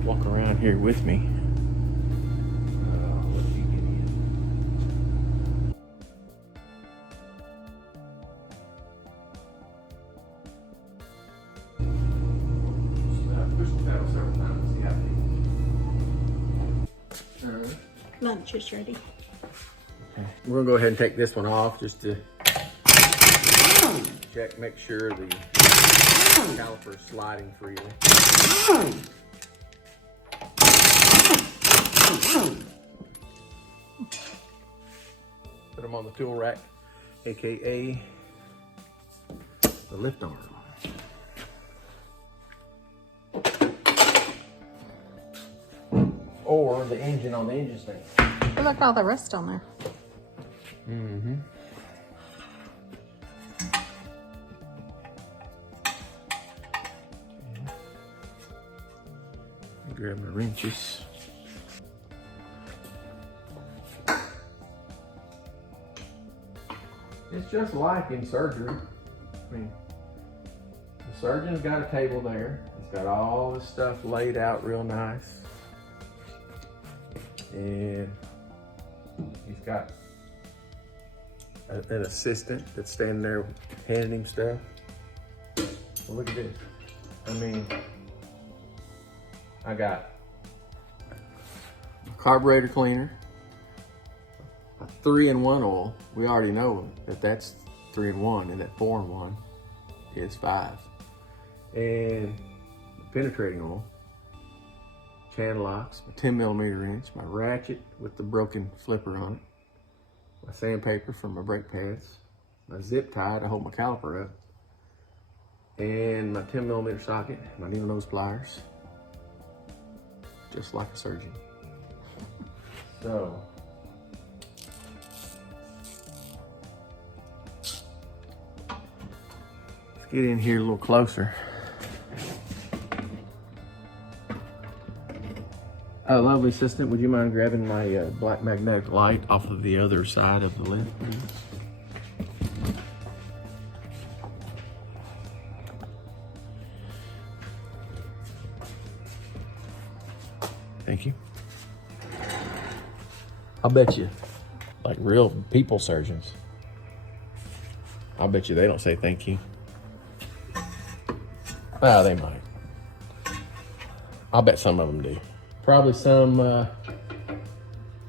Walk around here with me. Let you get in. Push the pedal several times to see how deep. Lunch is ready. Okay. We're gonna go ahead and take this one off just to check, make sure the caliper is sliding freely. Put them on the tool rack, aka the lift arm. Or the engine on the engine stand. Look at all the rust on there. Mm-hmm. Grab my wrenches. It's just like in surgery. I mean, the surgeon's got a table there. He's got all this stuff laid out real nice. And he's got an assistant that's standing there handing him stuff. Well, look at this. I mean, I got a carburetor cleaner, a 3-in-1 oil. We already know that that's 3-in-1 and that 4-in-1 is 5. And penetrating oil, channel locks, my 10mm wrench, my ratchet with the broken flipper on it, my sandpaper for my brake pads, my zip tie to hold my caliper up, and my 10mm socket, my needle nose pliers, just like a surgeon. So, let's get in here a little closer. Lovely assistant, would you mind grabbing my black magnetic light off of the other side of the lift, please? Thank you. I'll bet you, like real people surgeons, I'll bet you they don't say thank you. Well, they might. I'll bet some of them do. Probably some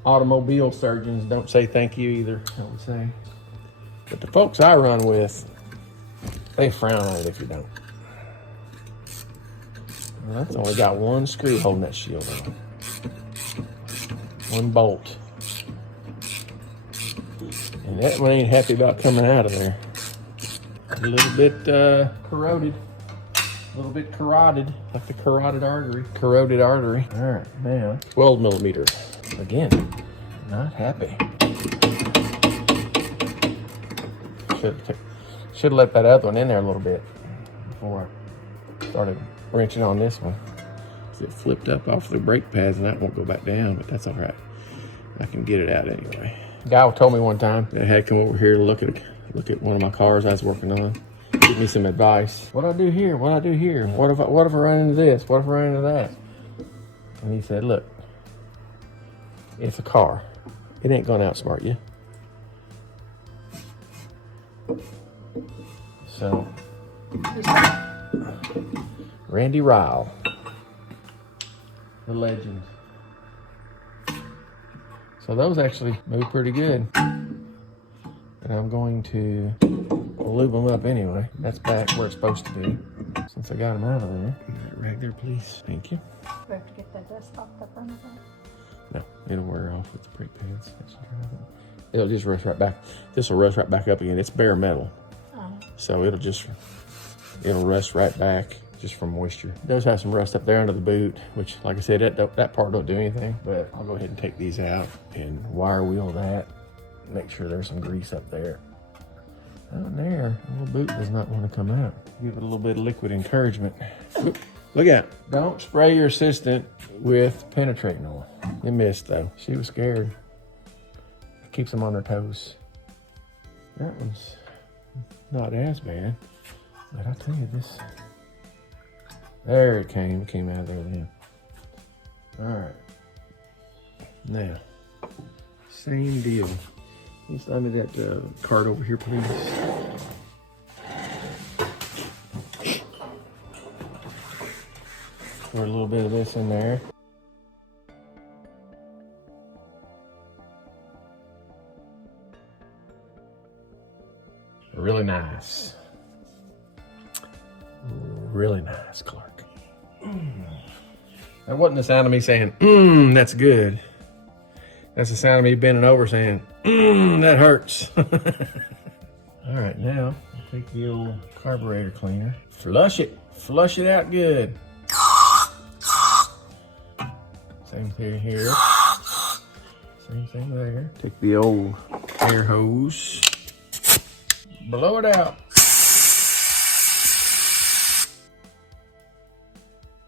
automobile surgeons don't say thank you either, I would say. But the folks I run with, they frown on it if you don't. Well, that's only got one screw holding that shield on. One bolt. And that one ain't happy about coming out of there. A little bit corroded. A little bit carotid, like the carotid artery. Corroded artery. All right, now 12mm. Again, not happy. Should have let that other one in there a little bit before I started wrenching on this one. It flipped up off the brake pads and that won't go back down, but that's all right. I can get it out anyway. A guy told me one time that I had to come over here to look at one of my cars I was working on. Give me some advice. What I do here? What I do here? What if I run into this? What if I run into that? And he said, look, it's a car. It ain't gonna outsmart you. So, Randy Ryle, the legend. So those actually move pretty good. And I'm going to lube them up anyway. That's back where it's supposed to be. Since I got them out of there. Right there, please. Thank you. Do I have to get that dust off the front of that? No, it'll wear off with the brake pads. It'll just rust right back. This will rust right back up again. It's bare metal. So it'll rust right back just from moisture. It does have some rust up there under the boot, which, like I said, that part don't do anything. But I'll go ahead and take these out and wire wheel that. Make sure there's some grease up there. Down there, the little boot does not want to come out. Give it a little bit of liquid encouragement. Oop, look out. Don't spray your assistant with penetrating oil. You missed though. She was scared. It keeps them on their toes. That one's not as bad. But I'll tell you this. There it came out of there then. All right. Now, same deal. Just under that cart over here, please. Pour a little bit of this in there. Really nice. Really nice, Clark. That wasn't the sound of me saying, that's good. That's the sound of me bending over saying, that hurts. All right, now I'll take the old carburetor cleaner. Flush it out good. Same thing here. Same thing there. Take the old air hose. Blow it out.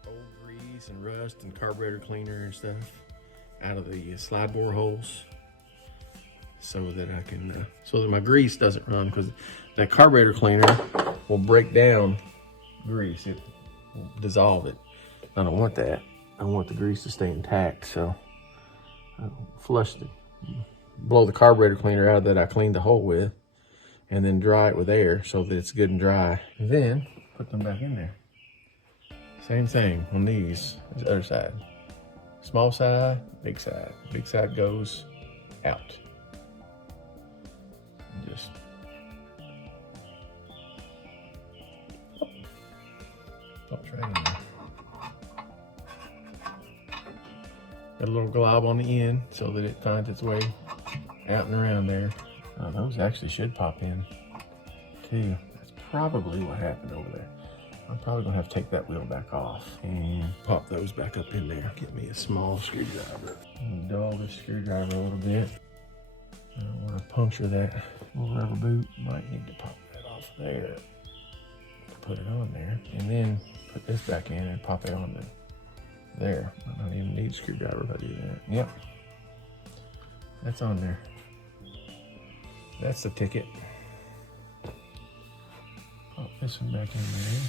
Old grease and rust and carburetor cleaner and stuff out of the slide bore holes so that I can, so that my grease doesn't run, because that carburetor cleaner will break down grease. It will dissolve it. I don't want that. I want the grease to stay intact, so I blow the carburetor cleaner out that I cleaned the hole with, and then dry it with air so that it's good and dry. And then put them back in there. Same thing on these, the other side. Small side, big side. Big side goes out. And just pops right in there. Got a little glob on the end so that it finds its way out and around there. Oh, those actually should pop in too. That's probably what happened over there. I'm probably gonna have to take that wheel back off and pop those back up in there. Get me a small screwdriver. Dull this screwdriver a little bit. I don't want to puncture that little rubber boot. Might need to pop that off there. Put it on there, and then put this back in and pop it on there. I don't even need a screwdriver if I do that. Yep, that's on there. That's the ticket. Pop this one back in there.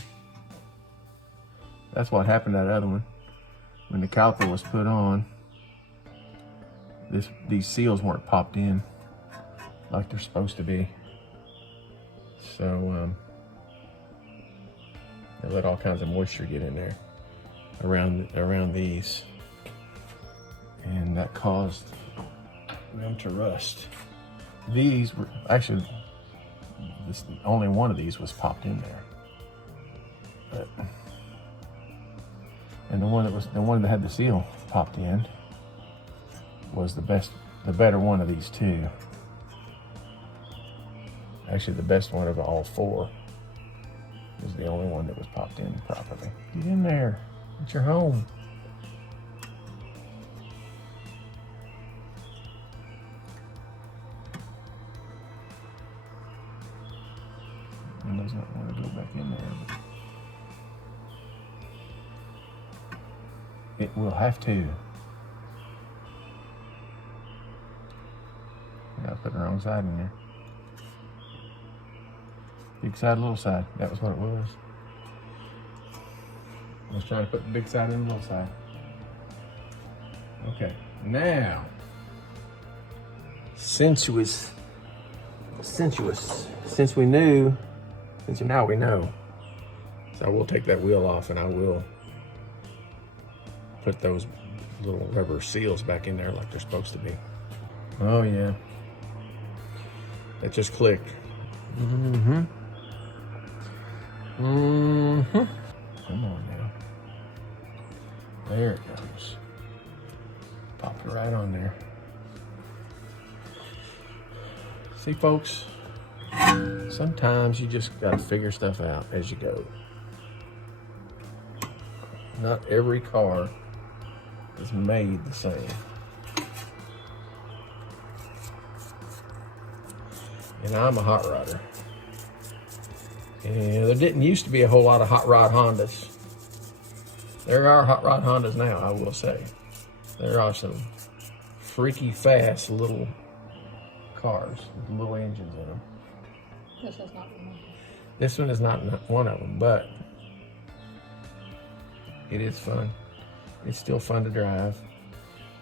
That's what happened to that other one. When the caliper was put on, these seals weren't popped in like they're supposed to be. So they let all kinds of moisture get in there around these, and that caused them to rust. These were actually only one of these was popped in there, and the one that had the seal popped in was the better one of these two. Actually, the best one of all four was the only one that was popped in properly. Get in there. It's your home. It does not want to go back in there. It will have to. I put the wrong side in there. Big side, little side. That was what it was. I was trying to put the big side in the little side. Okay, now, since now we know. So I will take that wheel off and I will put those little rubber seals back in there like they're supposed to be. Oh yeah. It just clicked. Mm-hmm. Mm-hmm. Come on now. There it goes. Pop it right on there. See, folks, sometimes you just gotta figure stuff out as you go. Not every car is made the same. And I'm a hot rodder. And there didn't used to be a whole lot of hot rod Hondas. There are hot rod Hondas now, I will say. There are some freaky fast little cars with little engines in them. This is not one. This one is not one of them, but it is fun. It's still fun to drive.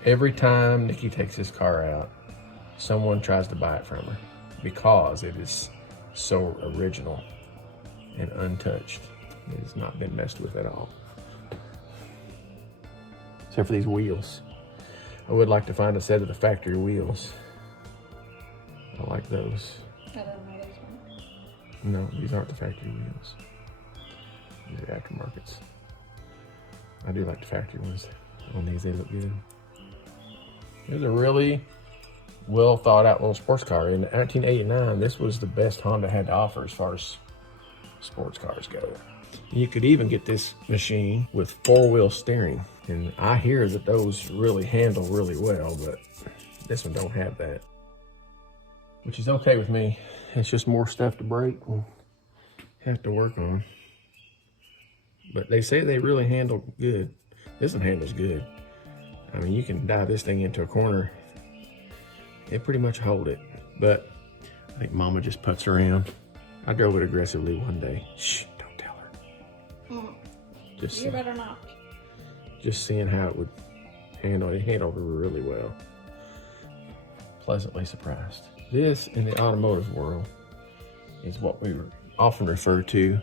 Every time Nikki takes this car out, someone tries to buy it from her because it is so original and untouched. It has not been messed with at all. Except for these wheels. I would like to find a set of the factory wheels. I like those. I don't know these ones. No, these aren't the factory wheels. These are aftermarkets. I do like the factory ones. On these, they look good. It was a really well thought out little sports car. In 1989, this was the best Honda had to offer as far as sports cars go. You could even get this machine with 4-wheel steering. And I hear that those really handle really well, but this one don't have that. Which is okay with me. It's just more stuff to break and have to work on. But they say they really handle good. This one handles good. I mean, you can dive this thing into a corner. It pretty much hold it. But I think Mama just puts around. I drove it aggressively one day. Shh, don't tell her. You better not. Just seeing how it would handle. It handled really well. Pleasantly surprised. This, in the automotive world, is what we often refer to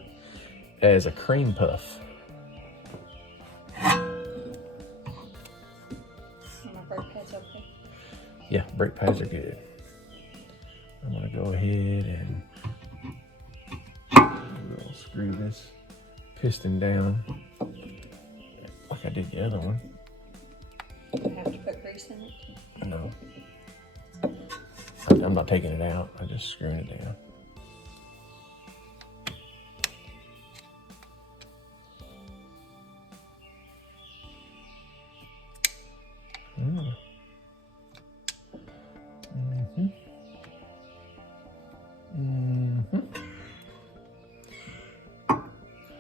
as a cream puff. My brake pads okay? Yeah, brake pads are good. I'm gonna go ahead and we'll screw this piston down like I did the other one. Do you have to put grease in it? No. I'm not taking it out, I'm just screwing it down.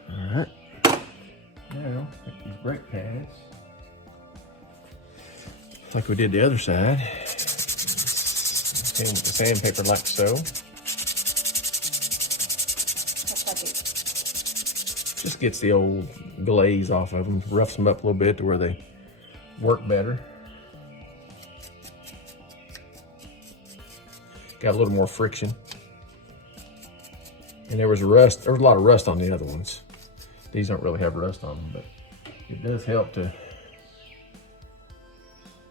Alright. Now, take these brake pads, like we did the other side. Came with the sandpaper like so. What's that do? Just gets the old glaze off of them, roughs them up a little bit to where they work better. Got a little more friction. And there was a lot of rust on the other ones. These don't really have rust on them, but it does help to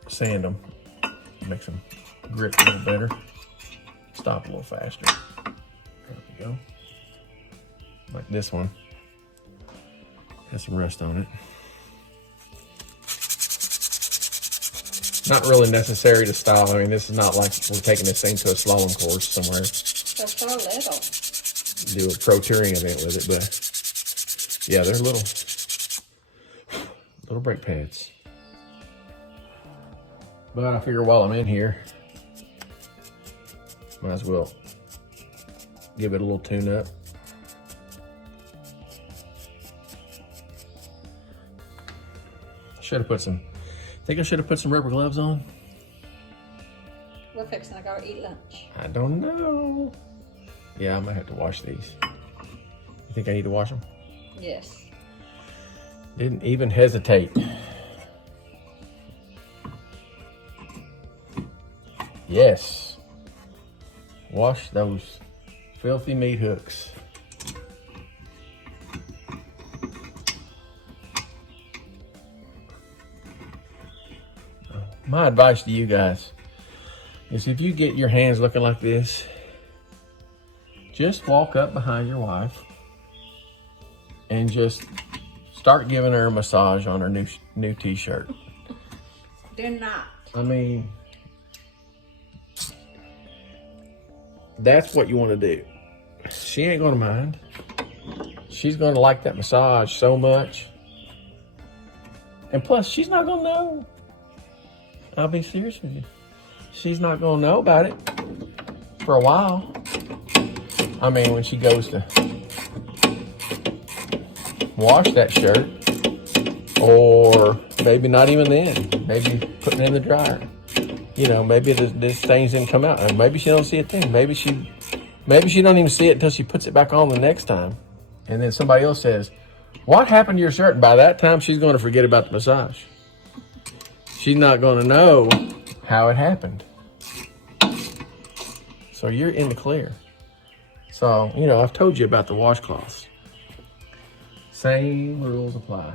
sand them. Makes them grip a little better. Stop a little faster. There we go. Like this one. Has some rust on it. Not really necessary to style. I mean, this is not like we're taking this thing to a slalom course somewhere. They're so little. Do a pro touring event with it, but yeah, they're little brake pads. But I figure while I'm in here, might as well give it a little tune up. I think I should have put some rubber gloves on. We're fixing to go eat lunch. I don't know. Yeah, I might have to wash these. You think I need to wash them? Yes. Didn't even hesitate. Yes. Wash those filthy meat hooks. My advice to you guys is if you get your hands looking like this, just walk up behind your wife and just start giving her a massage on her new t-shirt. Do not. I mean, that's what you want to do. She ain't gonna mind. She's gonna like that massage so much. And plus, she's not gonna know. I'll be serious with you. She's not gonna know about it for a while. I mean, when she goes to wash that shirt, or maybe not even then, maybe putting it in the dryer. You know, maybe the stains didn't come out. Maybe she don't see it then. Maybe she don't even see it until she puts it back on the next time. And then somebody else says, "What happened to your shirt?" And by that time, she's going to forget about the massage. She's not going to know how it happened. So you're in the clear. So, you know, I've told you about the washcloths. Same rules apply.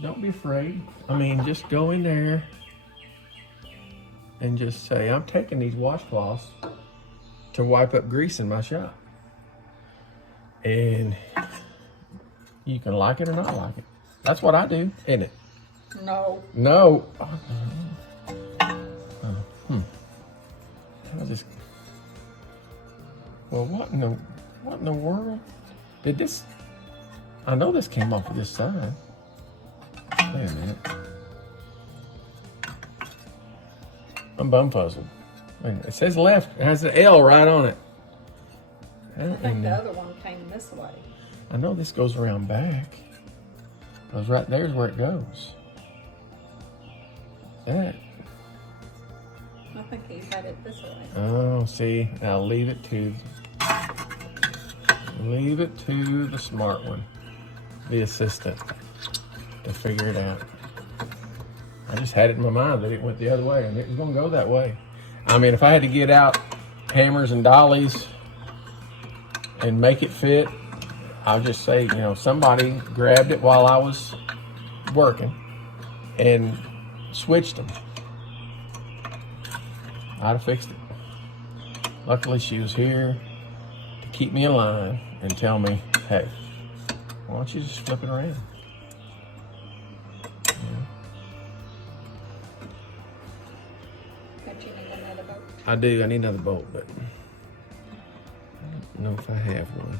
Don't be afraid. I mean, just go in there and just say, I'm taking these washcloths to wipe up grease in my shop. And you can like it or not like it. That's what I do, isn't it? No. No. I just. Well, what in the world? Did this? I know this came off of this side. Wait a minute. I'm bum puzzled. It says left. It has an L right on it. I think the other one came this way. I know this goes around back. Because right there's where it goes. That. I think he had it this way. Oh, see, now leave it to the smart one, the assistant, to figure it out. I just had it in my mind that it went the other way, and it was going to go that way. I mean, if I had to get out hammers and dollies and make it fit, I'll just say, you know, somebody grabbed it while I was working and switched them. I'd have fixed it. Luckily, she was here to keep me in line and tell me, hey, why don't you just flip it around? Don't you need another bolt? I do. I need another bolt, but I don't know if I have one.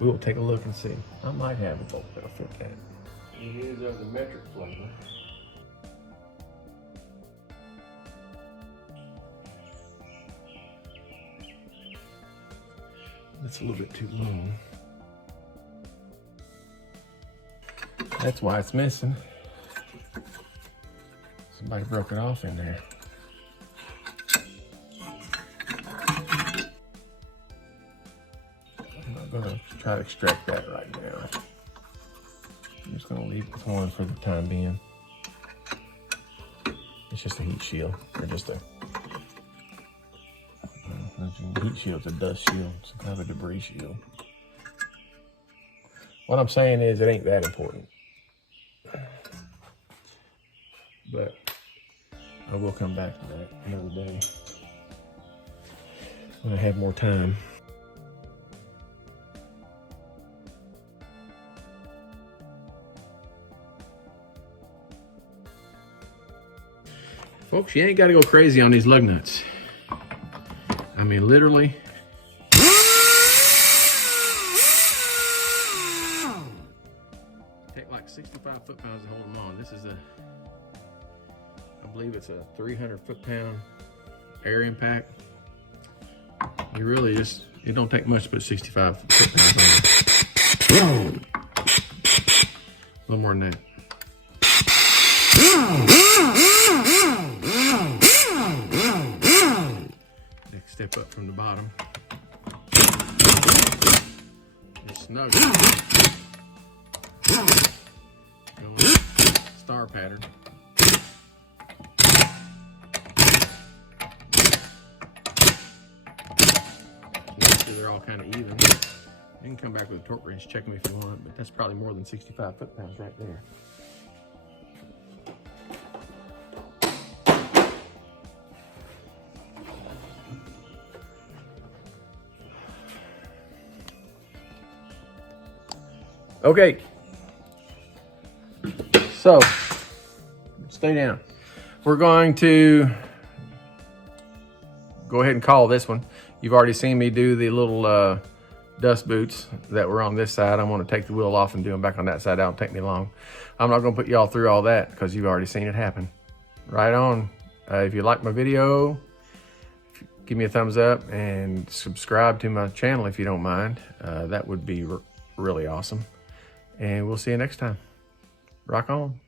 We will take a look and see. I might have a bolt that'll fit that. It is of the metric flavor. That's a little bit too long. That's why it's missing. Somebody broke it off in there. I'm not gonna try to extract that right now. I'm just gonna leave it with one for the time being. It's just a heat shield, or just a heat shield's a dust shield, some kind of a debris shield. What I'm saying is it ain't that important. But I will come back to that another day when I have more time. Folks, you ain't got to go crazy on these lug nuts. I mean, literally. Take like 65 foot-pounds to hold them on. This is I believe it's a 300 foot-pound air impact. You really just, it don't take much to put 65 foot-pounds on. A little more than that. Next step up from the bottom. It's snug. Star pattern. Make sure they're all kind of even. You can come back with a torque wrench, check them if you want, but that's probably more than 65 foot-pounds right there. Okay, so stay down. We're going to go ahead and call this one. You've already seen me do the little dust boots that were on this side. I'm going to take the wheel off and do them back on that side. That won't take me long. I'm not going to put y'all through all that because you've already seen it happen. Right on. If you like my video, give me a thumbs up and subscribe to my channel if you don't mind. That would be really awesome. And we'll see you next time. Rock on.